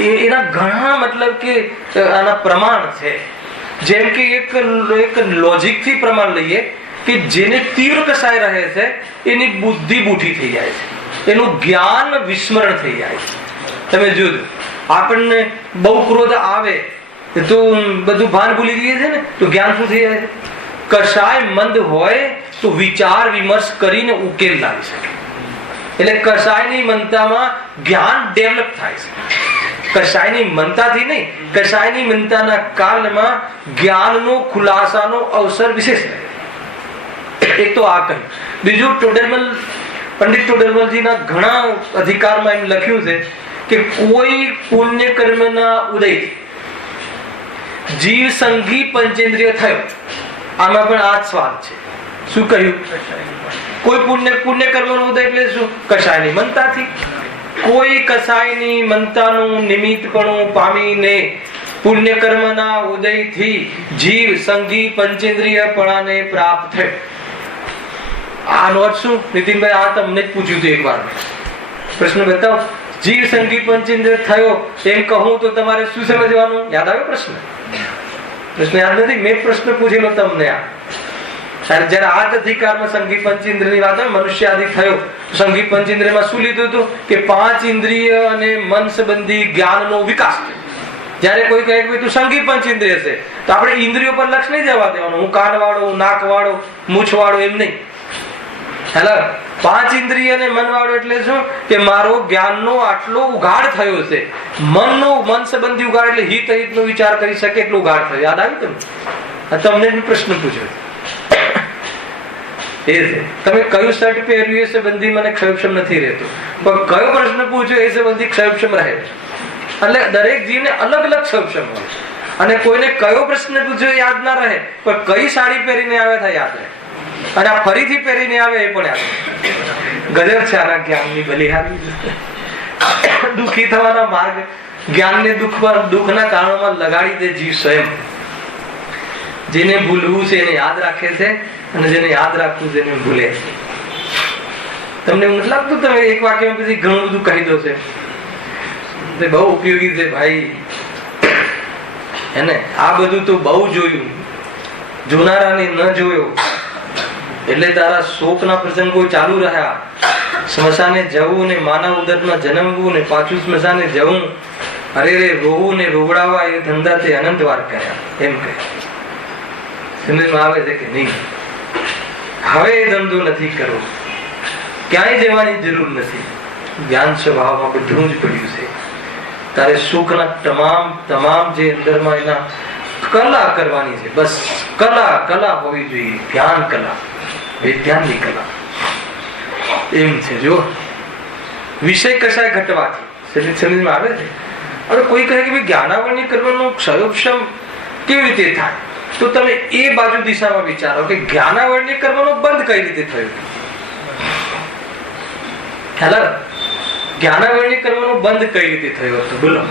એના ઘણા મતલબ કે આના પ્રમાણ છે. જેમ કે એક લોજિક થી પ્રમાણ લઈએ કે જેને તીવ્ર કસાય રહે છે એની બુદ્ધિ બૂઠી થઈ જાય છે, એનું જ્ઞાન વિસ્મરણ થઈ જાય છે. તમે જોજો, આપણને બહુ ક્રોધ આવે તો બધું ભાન ભૂલી જઈએ છે ને, તો જ્ઞાન શું થઈ જાય છે? કસાય મંદ હોય તો વિચાર વિમર્શ કરીને ઉકેલ લાવી શકે. એટલે કસાયની મંતામાં જ્ઞાન ડેવલપ થાય છે. કસાયની મંતાથી નહીં, કસાયની મંતાના કાળમાં જ્ઞાનનો ખુલાસાનો અવસર વિશેષ રહે. એક તો આ કહ્યું. બીજું પંડિત ટોડરમલજીના ઘણા અધિકારમાં એમ લખ્યું છે કે કોઈ પુણ્ય કર્મના ઉદયથી જીવ સંઘી પંચેન્દ્રિય થયો. આમાં પણ આ જ સ્વાદ છે. શું કહ્યું? કોઈ પુણ્ય કર્મનો ઉદય એટલે શું? કસાયની મંતાથી. કોઈ કસાયની મંતાનું નિમિત્તપણું પામીને પુણ્ય કર્મના ઉદયથી જીવ સંઘી પંચેન્દ્રિયપણાને પ્રાપ્ત થયો. આનો અર્થ શું? નીતિનભાઈ, આ તમને જ પૂછ્યું હતું એક વાર. પ્રશ્ન બતાવો. જીવ સંઘી પંચેન્દ્રિય થયો એમ કહું તો તમારે શું સમજવાનું? યાદ આવ્યો પ્રશ્ન? પ્રશ્ન યાદ નથી? મેં પ્રશ્ન પૂછેલો તમને. જયારે આ અધિકારમાં સંઘી પંચેન્દ્રિયની વાત હોય, મનુષ્ય આદિ થયો, સંઘી પંચેન્દ્રિયમાં શું લીધું હતું કે 5 ઇન્દ્રિય અને મન સંબંધી જ્ઞાનનો વિકાસ થયો. જયારે કોઈ કહે કે તું સંઘી પંચેન્દ્રિય છે તો આપણે ઇન્દ્રિયો પર લક્ષ નહીં જવા દેવાનું. હું કાન વાળો, નાક વાળો, મૂછ વાળો એમ નહીં. હેલો, 5 ઇન્દ્રિય અને મન વાળો એટલે શું કે મારો જ્ઞાનનો આટલો ઉઘાડ થયો છે. મન સંબંધી ઉઘાડ એટલે હિત અહિતનો વિચાર કરી શકે એટલો ઉઘાડ થયો. યાદ આવ્યું તમને પ્રશ્ન પૂછ્યો એ છે. તમે કયું શર્ટ પહેર્યું એ સંબંધી મને ક્ષયક્ષમ નથી રહેતો, પણ કયો પ્રશ્ન પૂછ્યો એ સંબંધી ક્ષયક્ષમ રહે. એટલે દરેક જીવને અલગ અલગ ક્ષયક્ષમ હોય. અને કોઈને કયો પ્રશ્ન પૂછ્યો યાદ ના રહે, પણ કઈ સાડી પહેરીને આવ્યા હતા યાદ રહે. અને આ ફરીથી પહેરીને આવે એ પણ યાદ. ગજબ છે આના જ્ઞાનની બલિહારી. દુઃખી થવાના માર્ગ જ્ઞાનને દુઃખના કારણોમાં લગાડી દે જીવ સ્વયં. જેને ભૂલવું છે એને યાદ રાખે છે, અને જેને યાદ રાખવું છે એને ભૂલે છે. તમને એવું નથી લાગતું તમે એક વાક્યમાં પછી ઘણું બધું કહી દો છે? બહુ ઉપયોગી છે ભાઈ. એને આ બધું તો બહુ જોયું, જોનારાને ન જોયો એટલે તારા શોકના પ્રસંગો ચાલુ રહ્યા. સ્મશાને જવું ને માનવ ઉદરમાં જન્મવું ને પાછું સ્મશાને જવું, અરે રે રોવું ને રોવડાવવા એ ધંધા તે અનંત વાર કર્યા. એમ કહે સમજમાં આવે છે કે નહીં? હવે એ ધંધો નથી કરવો, ક્યાંય જવાની જરૂર નથી. જ્ઞાન સ્વભાવમાં બધું જ પડ્યું છે. તારે સુખના તમામ જે અંદરમાં એના કલા કરવાની છે. બસ કલા હોવી જોઈએ. ધ્યાન કલા, વિદ્યાનની કલા એમ છે. જો વિષય કસાય ઘટવાથી સમજમાં આવે છે. હવે કોઈ કહે કે ભાઈ જ્ઞાનાવરણી કરવાનો ક્ષયોક્ષમ કેવી રીતે થાય, તો તમે એ બાજુ દિશામાં વિચારો કે જ્ઞાનાવરણી કરવાનો બંધ કઈ રીતે થયું. ખ્યાલ? જ્ઞાનાવરણી કરવાનો બંધ કઈ રીતે થયો હતો બોલો?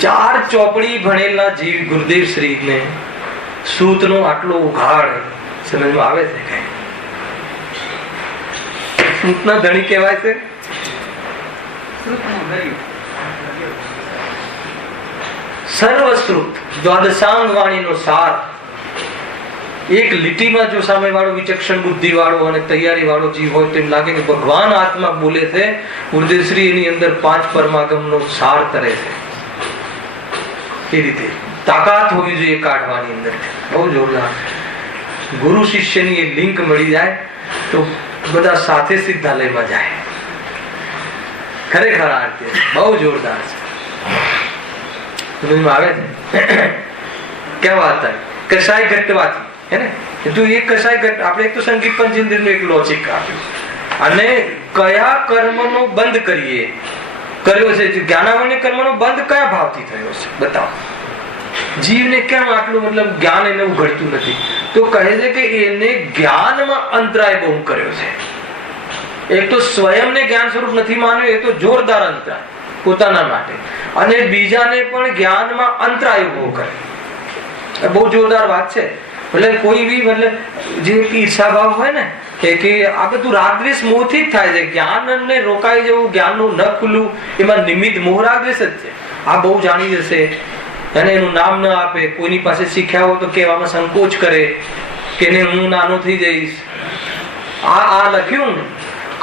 4 ચોપડી ભણેલા જીવ ગુરુદેવ શ્રી ને સૂતનો આટલો ઉઘાડ સમજમાં આવે છે? સૂતના ધણી કહેવાય છે. સર્વશ્રુત દ્વાદશાંગ વાણીનો સાર એક લીટીમાં જો સામે વાળો વિચક્ષણ બુદ્ધિ વાળો અને તૈયારી વાળો જીવ હોય તો એમ લાગે કે ભગવાન આત્મા બોલે છે. ગુરુદેવ શ્રી એની અંદર 5 પરમાગમનો સાર કરે છે. એ રીતે તાકાત હોવી જોઈએ કાઢવાની અંદર. બહુ જોરદાર. ગુરુ શિષ્યની એ લિંક મળી જાય તો બધા સાથે સિદ્ધાલયમાં જાય. ખરેખર આ રીતે બહુ જોરદાર છે. સમજમાં આવે છે? ક્યાં વાત થાય? કસાય ઘટવાથી હે ને. તો એ કસાય ઘટ આપણે એક તો સંગીત પંચેન્દ્રિયનું એક લોજિક આપ્યું, અને કયા કર્મનો બંધ કરીએ કર્યો છે. જ્ઞાનાવરણી કર્મનો બંધ કયા ભાવથી થયો છે બતાવો. જીવને કેમ આટલું મતલબ જ્ઞાન એને ઉઘડતું નથી? તો કહે છે કે એને જ્ઞાનમાં અંતરાય બહુ કર્યો છે. એક તો સ્વયંને જ્ઞાન સ્વરૂપ નથી માન્યો, એ તો જોરદાર અંતરાય. પોતાના માટે, અને બીજાને પણ જ્ઞાનમાં અંતરાય ઉભો કરે. બહુ જોરદાર વાત છે. એટલે કોઈ બી મતલબ જે ઈર્ષા ભાવ હોય ને કે આ બધું રાગદ્વેષ મોહથી જ થાય છે. જ્ઞાનને રોકાઈ જવું, જ્ઞાનનું ન ખુલવું, એમાં નિમિત્ત મોહ રાગદ્વેષ જ છે. આ બહુ જાણી જશે અને એનું નામ ન આપે, કોઈની પાસે શીખ્યા હોય તો કહેવામાં સંકોચ કરે કે હું નાનો થઈ જઈશ. આ લખ્યું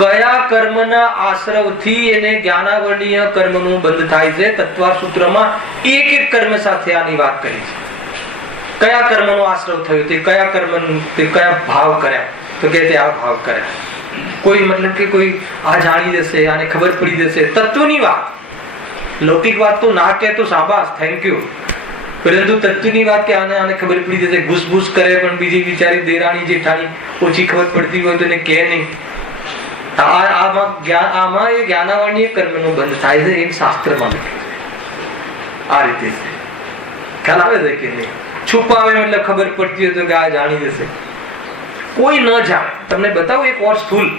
કયા કર્મના આશ્રવથી એને જ્ઞાનાવરણીય કર્મનું બંધ થાય છે. તત્વા સૂત્રમાં એક એક કર્મ સાથે આની વાત કરી છે. કયા કર્મનો આશ્રવ થયો, તે કયા કર્મ, તે કયા ભાવ કર્યા, તો કે તે આ ભાવ કર્યા. કોઈ મતલબ કે કોઈ આ જાણી જશે, આને ખબર પડી જશે, તત્વની વાત. લૌકિક વાત તો ના કહે તો શાબાશ, થેન્ક યુ. પરંતુ તત્વની વાત કે આને ખબર પડી જશે. ઘૂસઘૂસ કરે પણ બીજી વિચારી દેરાણી જેઠાણી ઓછી ખબર પડતી હોય તો એને કહે નહીં. આમાં એ જ્ઞાનાવરણીય કર્મનો બંધ થાય છે, એમ શાસ્ત્રમાં લખ્યું છે. આ રીતે છે. ખ્યાલ આવે છે કે નહીં? છુપાવે મતલબ ખબર પડતી હોય તો કે આ જાણી જશે. કોઈ ન જાણે. તમને બતાવું એક વર્ષ ફૂલ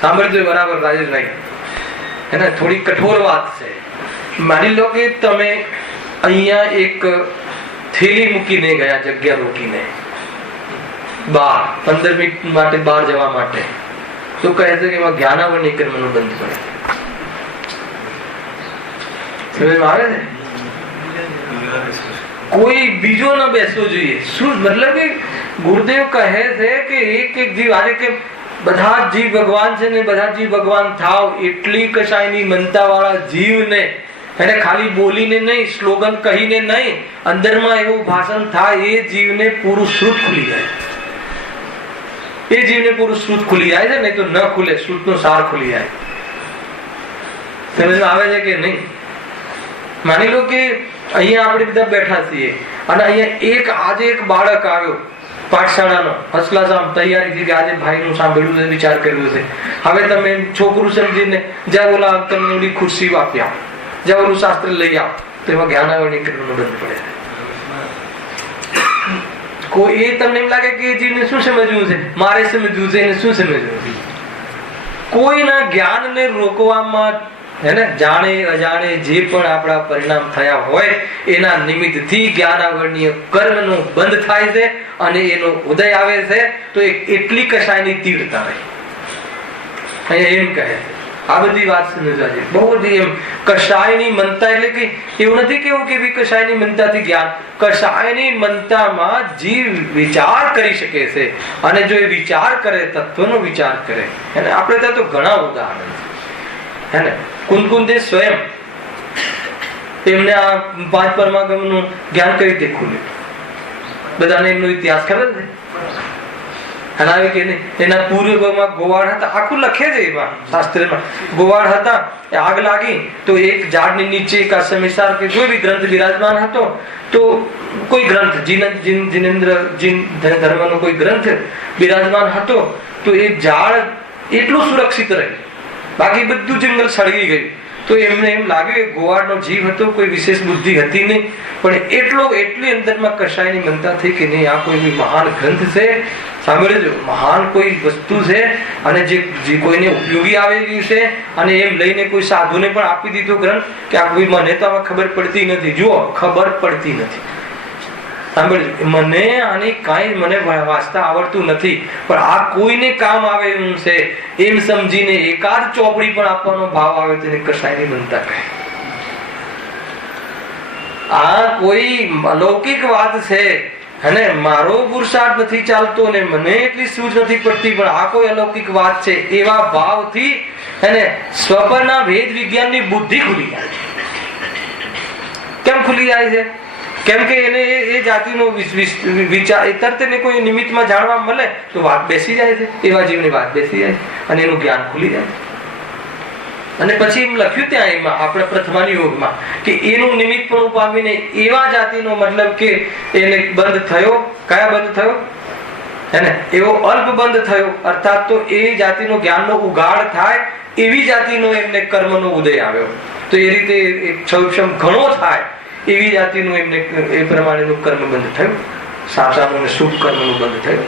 સાંભળજો બરાબર રાજેશભાઈ, એને થોડી કઠોર વાત છે. માની લો કે તમે અહીંયા એક થેલી મૂકીને ગયા, જગ્યા રોકીને બહાર 15 મિનિટ માટે બહાર જવા માટે, તો કહે છે કે એમાં જ્ઞાનાવરણીય કર્મનું બંધ પડે. સમજમાં આવે છે? કોઈ બીજો ન બેસવો જોઈએ. શું મતલબ કે ગુરુદેવ કહે છે કે એક એક જીવ, આજે કે બધા જ જીવ ભગવાન છે ને બધા જીવ ભગવાન થાવ, એટલી કશાયની મનતા વાળા જીવને એને ખાલી બોલીને નહીં, સ્લોગન કહીને નહીં, અંદરમાં એવું ભાષણ થાય, એ જીવને પૂરું શ્રુત ખુલી જાય. એ જીવને પૂરું શ્રુત ખુલી જાય છે, નહીં તો ન ખુલે. શ્રુતનો સાર ખુલી જાય. સમજમાં આવે છે કે નહીં? માની લો કે અહીંયા આપણે બધા બેઠા છીએ અને અહીંયા આજે એક બાળક આવ્યો પાઠશાળાનો, ફર્સ્ટ ક્લાસ, આમ તૈયારી કે આજે ભાઈનું સાંભળ્યું છે, વિચાર કર્યો છે. હવે તમે છોકરું સમજીને જ્યાં ઓલા અંકલને ઓલી ખુરશી આપી આવો, જ્યાં ઓલું શાસ્ત્ર લઈ આવો, તો એમાં જ્ઞાનાવરણીય કર્મનું બંધ પડે. કોઈ એ તમને એમ લાગે કે જીવને શું સમજવું છે, મારે સમજવું છે, એને શું સમજવું છે? કોઈના જ્ઞાનને રોકવામાં જાણે અજાણે જે પણ આપણા પરિણામ થયા હોય એના નિમિત્તથી જ્ઞાનાવરણીય કર્મનો બંધ થાય છે અને એનો ઉદય આવે છે. તો એટલી કશાયની તીવ્રતા રહી. એમ કહે છે. આ બધી વાત સમજવા છે. બહુ બધી એમ કશાયની મનતા એટલે કે એવું નથી કેવું કે કશાયની મનતાથી જ્ઞાન. કશાયની મનતામાં જીવ વિચાર કરી શકે છે, અને જો એ વિચાર કરે, તત્વનો વિચાર કરે, અને આપણે ત્યાં તો ઘણા ઉદાહરણ છે હે ને. કુંદકુંદે સ્વયં એમને આ 5 પરમાગમનું જ્ઞાન કઈ રીતે ખુલ્યું? બધાને એમનો ઇતિહાસ ખબર છે? હણાવે કે નહીં? એના પૂર્વમાં ગોવાળ હતા, આખું લખે છે એમાં શાસ્ત્રમાં. ગોવાળ હતા, આગ લાગી તો એક ઝાડની નીચે એક અસમિસાર કે કોઈ બી ગ્રંથ બિરાજમાન હતો. તો કોઈ ગ્રંથ જીનેન્દ્ર જીન ધર્મનો કોઈ ગ્રંથ બિરાજમાન હતો, તો એ ઝાડ એટલું સુરક્ષિત રહ્યું, બાકી બધું જંગલ સળગી ગયું. તો એમને એમ લાગ્યું કે ગોવાળનો જીવ હતો, કોઈ વિશેષ બુદ્ધિ હતી નહીં, પણ એટલી અંદરમાં કશાયની મનતા થઈ કે નહીં, આ કોઈ મહાન ગ્રંથ છે, સાંભળજો, મહાન કોઈ વસ્તુ છે, અને જે કોઈને ઉપયોગી આવેલું છે, અને એમ લઈને કોઈ સાધુને પણ આપી દીધો ગ્રંથ કે આ કોઈ, મને તો આમાં ખબર પડતી નથી. જુઓ, ખબર પડતી નથી. સાંભળજો, મને આની કાંઈ મને વાંચતા આવડતું નથી, પણ આ કોઈને કામ આવે એવું છે એમ સમજીને એકાદ ચોપડી પણ આપવાનો ભાવ આવે તો એને કશાયની બનતા કહે. આ કોઈ અલૌકિક વાત છે અને મારો પુરુષાર્થ નથી ચાલતો ને મને એટલી સૂઝ નથી પડતી, પણ આ કોઈ અલૌકિક વાત છે એવા ભાવથી અને સ્વપરના ભેદ વિજ્ઞાનની બુદ્ધિ ખુલી જાય. કેમ ખુલી જાય છે? કેમ કે એને એ જાતિનો વિચાર તરત એને કોઈ નિમિત્તમાં જાણવા મળે તો વાત બેસી જાય છે. એવા જીવની વાત બેસી જાય અને એનું જ્ઞાન ખુલી જાય. અને પછી એમ લખ્યું ત્યાં એમાં આપણે પ્રથમાની યોગમાં કે એનું નિમિત્ત પણ પામીને એવા જાતિનો મતલબ કે એને બંધ થયો. કયા બંધ થયો? હે ને? એવો અલ્પ બંધ થયો, અર્થાત તો એ જાતિનો જ્ઞાનનો ઉગાડ થાય એવી જાતિનો એમને કર્મનો ઉદય આવ્યો. તો એ રીતે સૌક્ષમ ઘણો થાય એવી જાતિનું એમને એ પ્રમાણેનું કર્મ બંધ થયું, સાચાનું અને શુભ કર્મનું બંધ થયું.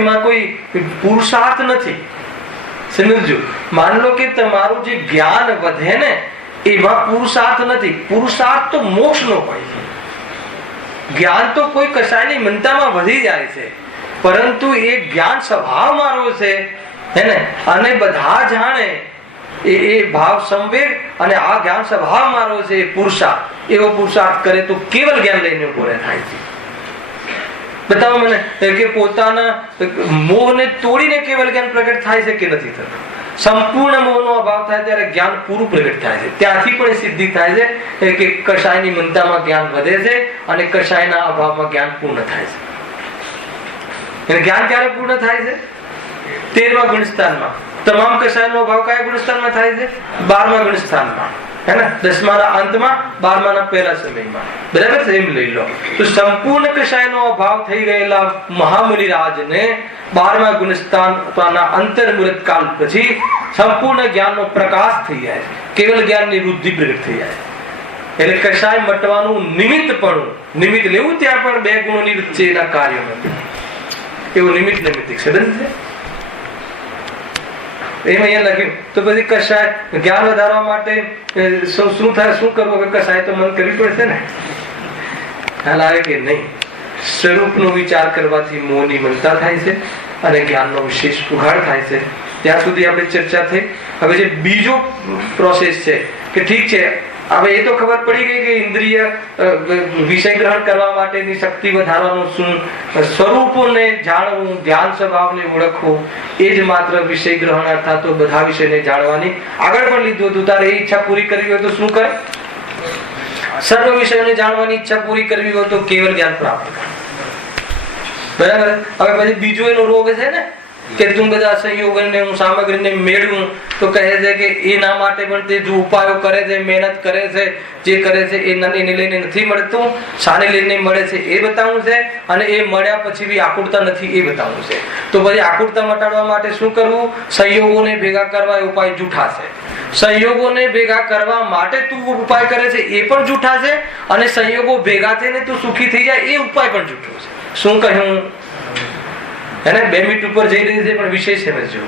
એમાં કોઈ પુરુષાર્થ નથી. સમજો, માન લો કે તમારું જે જ્ઞાન વધે ને એમાં પુરુષાર્થ નથી. પુરુષાર્થ તો મોક્ષ નો હોય છે. જ્ઞાન તો કોઈ કશાયની મનતામાં વધી જાય છે, પરંતુ એ જ્ઞાન સ્વભાવ મારો છે હે ને, અને બધા જાણે એ ભાવ સંવેગ અને આ જ્ઞાન સ્વભાવ મારો છે. પુરુષાર્થ, એવો પુરુષાર્થ કરે તો કેવલ જ્ઞાન લઈને ઉભો થાય છે. બતાવો મને કે પોતાના મોહને તોડીને કેવલ જ્ઞાન પ્રગટ થાય છે કે નથી થતું? સંપૂર્ણ મોહનો અભાવ થાય ત્યારે જ્ઞાન પૂરું પ્રગટ થાય છે. ત્યાંથી પણ સિદ્ધિ થાય છે કે કશાયની મનતામાં જ્ઞાન વધે છે અને કશાયના અભાવમાં જ્ઞાન પૂર્ણ થાય છે. જ્ઞાન ક્યારે પૂર્ણ થાય છે? 13મા ગુણસ્થાનમાં. તમામ કશાયનો અભાવ કયા ગુણસ્થાનમાં થાય છે? 12મા ગુણસ્થાનમાં, હે ને, 10માના અંતમાં, 12માના પહેલા સમયમાં. બરાબર છે? એમ લઈ લો તો સંપૂર્ણ કશાયનો અભાવ થઈ ગયેલા મહામુનિરાજને 12મા ગુણસ્થાનના અંતર્મુહૂર્ત કાલ પછી સંપૂર્ણ જ્ઞાનનો પ્રકાશ થઈ જાય, કેવલ જ્ઞાનની વૃદ્ધિ પ્રગટ થઈ જાય. એટલે કશાય મટવાનું નિમિત્ત પણ, નિમિત્ત લેવું ત્યાં પણ બે ગુણોની વચ્ચેના કાર્યો નથી. એવું નિમિત્ત નિમિત્તિક સંબંધ છે. એમ અહીંયા લખ્યું તો પછી કશાય જ્ઞાન વધારવા માટે શું થાય, શું કરવું? કશાય તો મન કરવી પડશે ને. ખ્યાલ આવે કે નહીં? સ્વરૂપનો વિચાર કરવાથી મોહની મનતા થાય છે અને જ્ઞાનનો વિશેષ ઉઘાડ થાય છે. ત્યાં સુધી આપણે ચર્ચા થઈ. હવે જે બીજો પ્રોસેસ છે કે ઠીક છે, હવે એ તો ખબર પડી ગઈ કે ઇન્દ્રિય વિષય ગ્રહણ કરવા માટેની શક્તિ વધારવાનું શું, સ્વરૂપોને જાણવું, ધ્યાન સ્વભાવને ઓળખવું, એ જ માત્ર વિષય ગ્રહણ અર્થાત તો બધા વિષયને જાણવાની. આગળ પણ લીધું હતું, તારે એ ઈચ્છા પૂરી કરવી હોય તો શું કરે? સર્વ વિષયોને જાણવાની ઈચ્છા પૂરી કરવી હોય તો કેવલ જ્ઞાન પ્રાપ્ત કરે. બરાબર? હવે પછી બીજો એનો રોગ છે ને કે તું બધા સંયોગને હું સામગ્રીને મેળવું તો કહે છે કે એના માટે પણ તે જો ઉપાયો કરે છે, મહેનત કરે છે, જે કરે છે એને લઈને નથી મળતું, શાને લઈને મળે છે એ બતાવવું છે, અને એ મળ્યા પછી બી આકુરતા નથી એ બતાવવું છે. તો પછી આકુરતા મટાડવા માટે શું કરવું? સંયોગોને ભેગા કરવા એ ઉપાય જૂઠા છે. સંયોગોને ભેગા કરવા માટે તું ઉપાય કરે છે એ પણ જૂઠા છે, અને સંયોગો ભેગા થઈને તું સુખી થઈ જાય એ ઉપાય પણ જૂઠો છે. શું કહ્યું? એને 2 મિનિટ ઉપર જઈ રહી છે પણ વિષય સમજજો.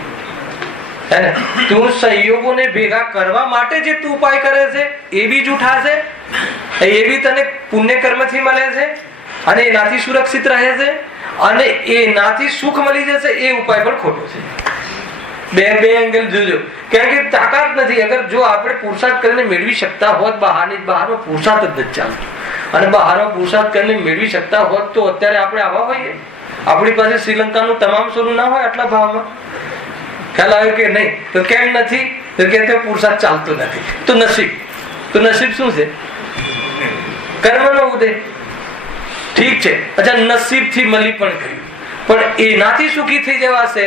હે ને, તું સંયોગોને ભેગા કરવા માટે જે તું ઉપાય કરે છે એ બી જૂઠા છે, એ બી તને પુણ્ય કર્મથી મળે છે અને એનાથી સુરક્ષિત રહે છે અને એનાથી સુખ મળી જશે એ ઉપાય પણ ખોટો છે. બે એંગલ જોજો. કારણ કે તાકાત નથી. અગર જો આપણે પુરુષાર્થ કરીને મેળવી શકતા હોત, બહારનો પુરુષાર્થ જ નથી ચાલતો, અને બહારનો પુરુષાર્થ કરીને મેળવી શકતા હોત તો અત્યારે આપણે આવા હોઈએ. આપણી પાસે શ્રીલંકાનું તમામ સોનું ના હોય આટલા ભાવમાં. ખ્યાલ આવ્યો કે નહીં? તો કેમ નથી? તો કે પુરુષાર્થ ચાલતો નથી. તો નસીબ શું છે? કર્મનો ઉદય. ઠીક છે, અચ્છા, નસીબથી મળી પણ ગયું, પણ એનાથી સુખી થઈ જવાશે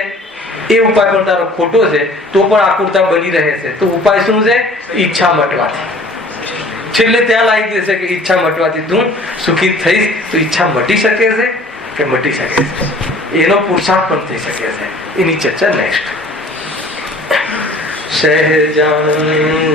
એ ઉપાય પણ તારો ખોટો છે, તો પણ આકુરતા બની રહે છે. તો ઉપાય શું છે? ઈચ્છા મટવાથી. છેલ્લે ત્યાં લાવી દેશે કે ઈચ્છા મટવાથી તું સુખી થઈશ. તો ઈચ્છા મટી શકે છે કે મટી શકે છે? એનો પુરુષાર્થ પણ થઈ શકે છે. એની ચર્ચા નેક્સ્ટ. સહેજાનંદી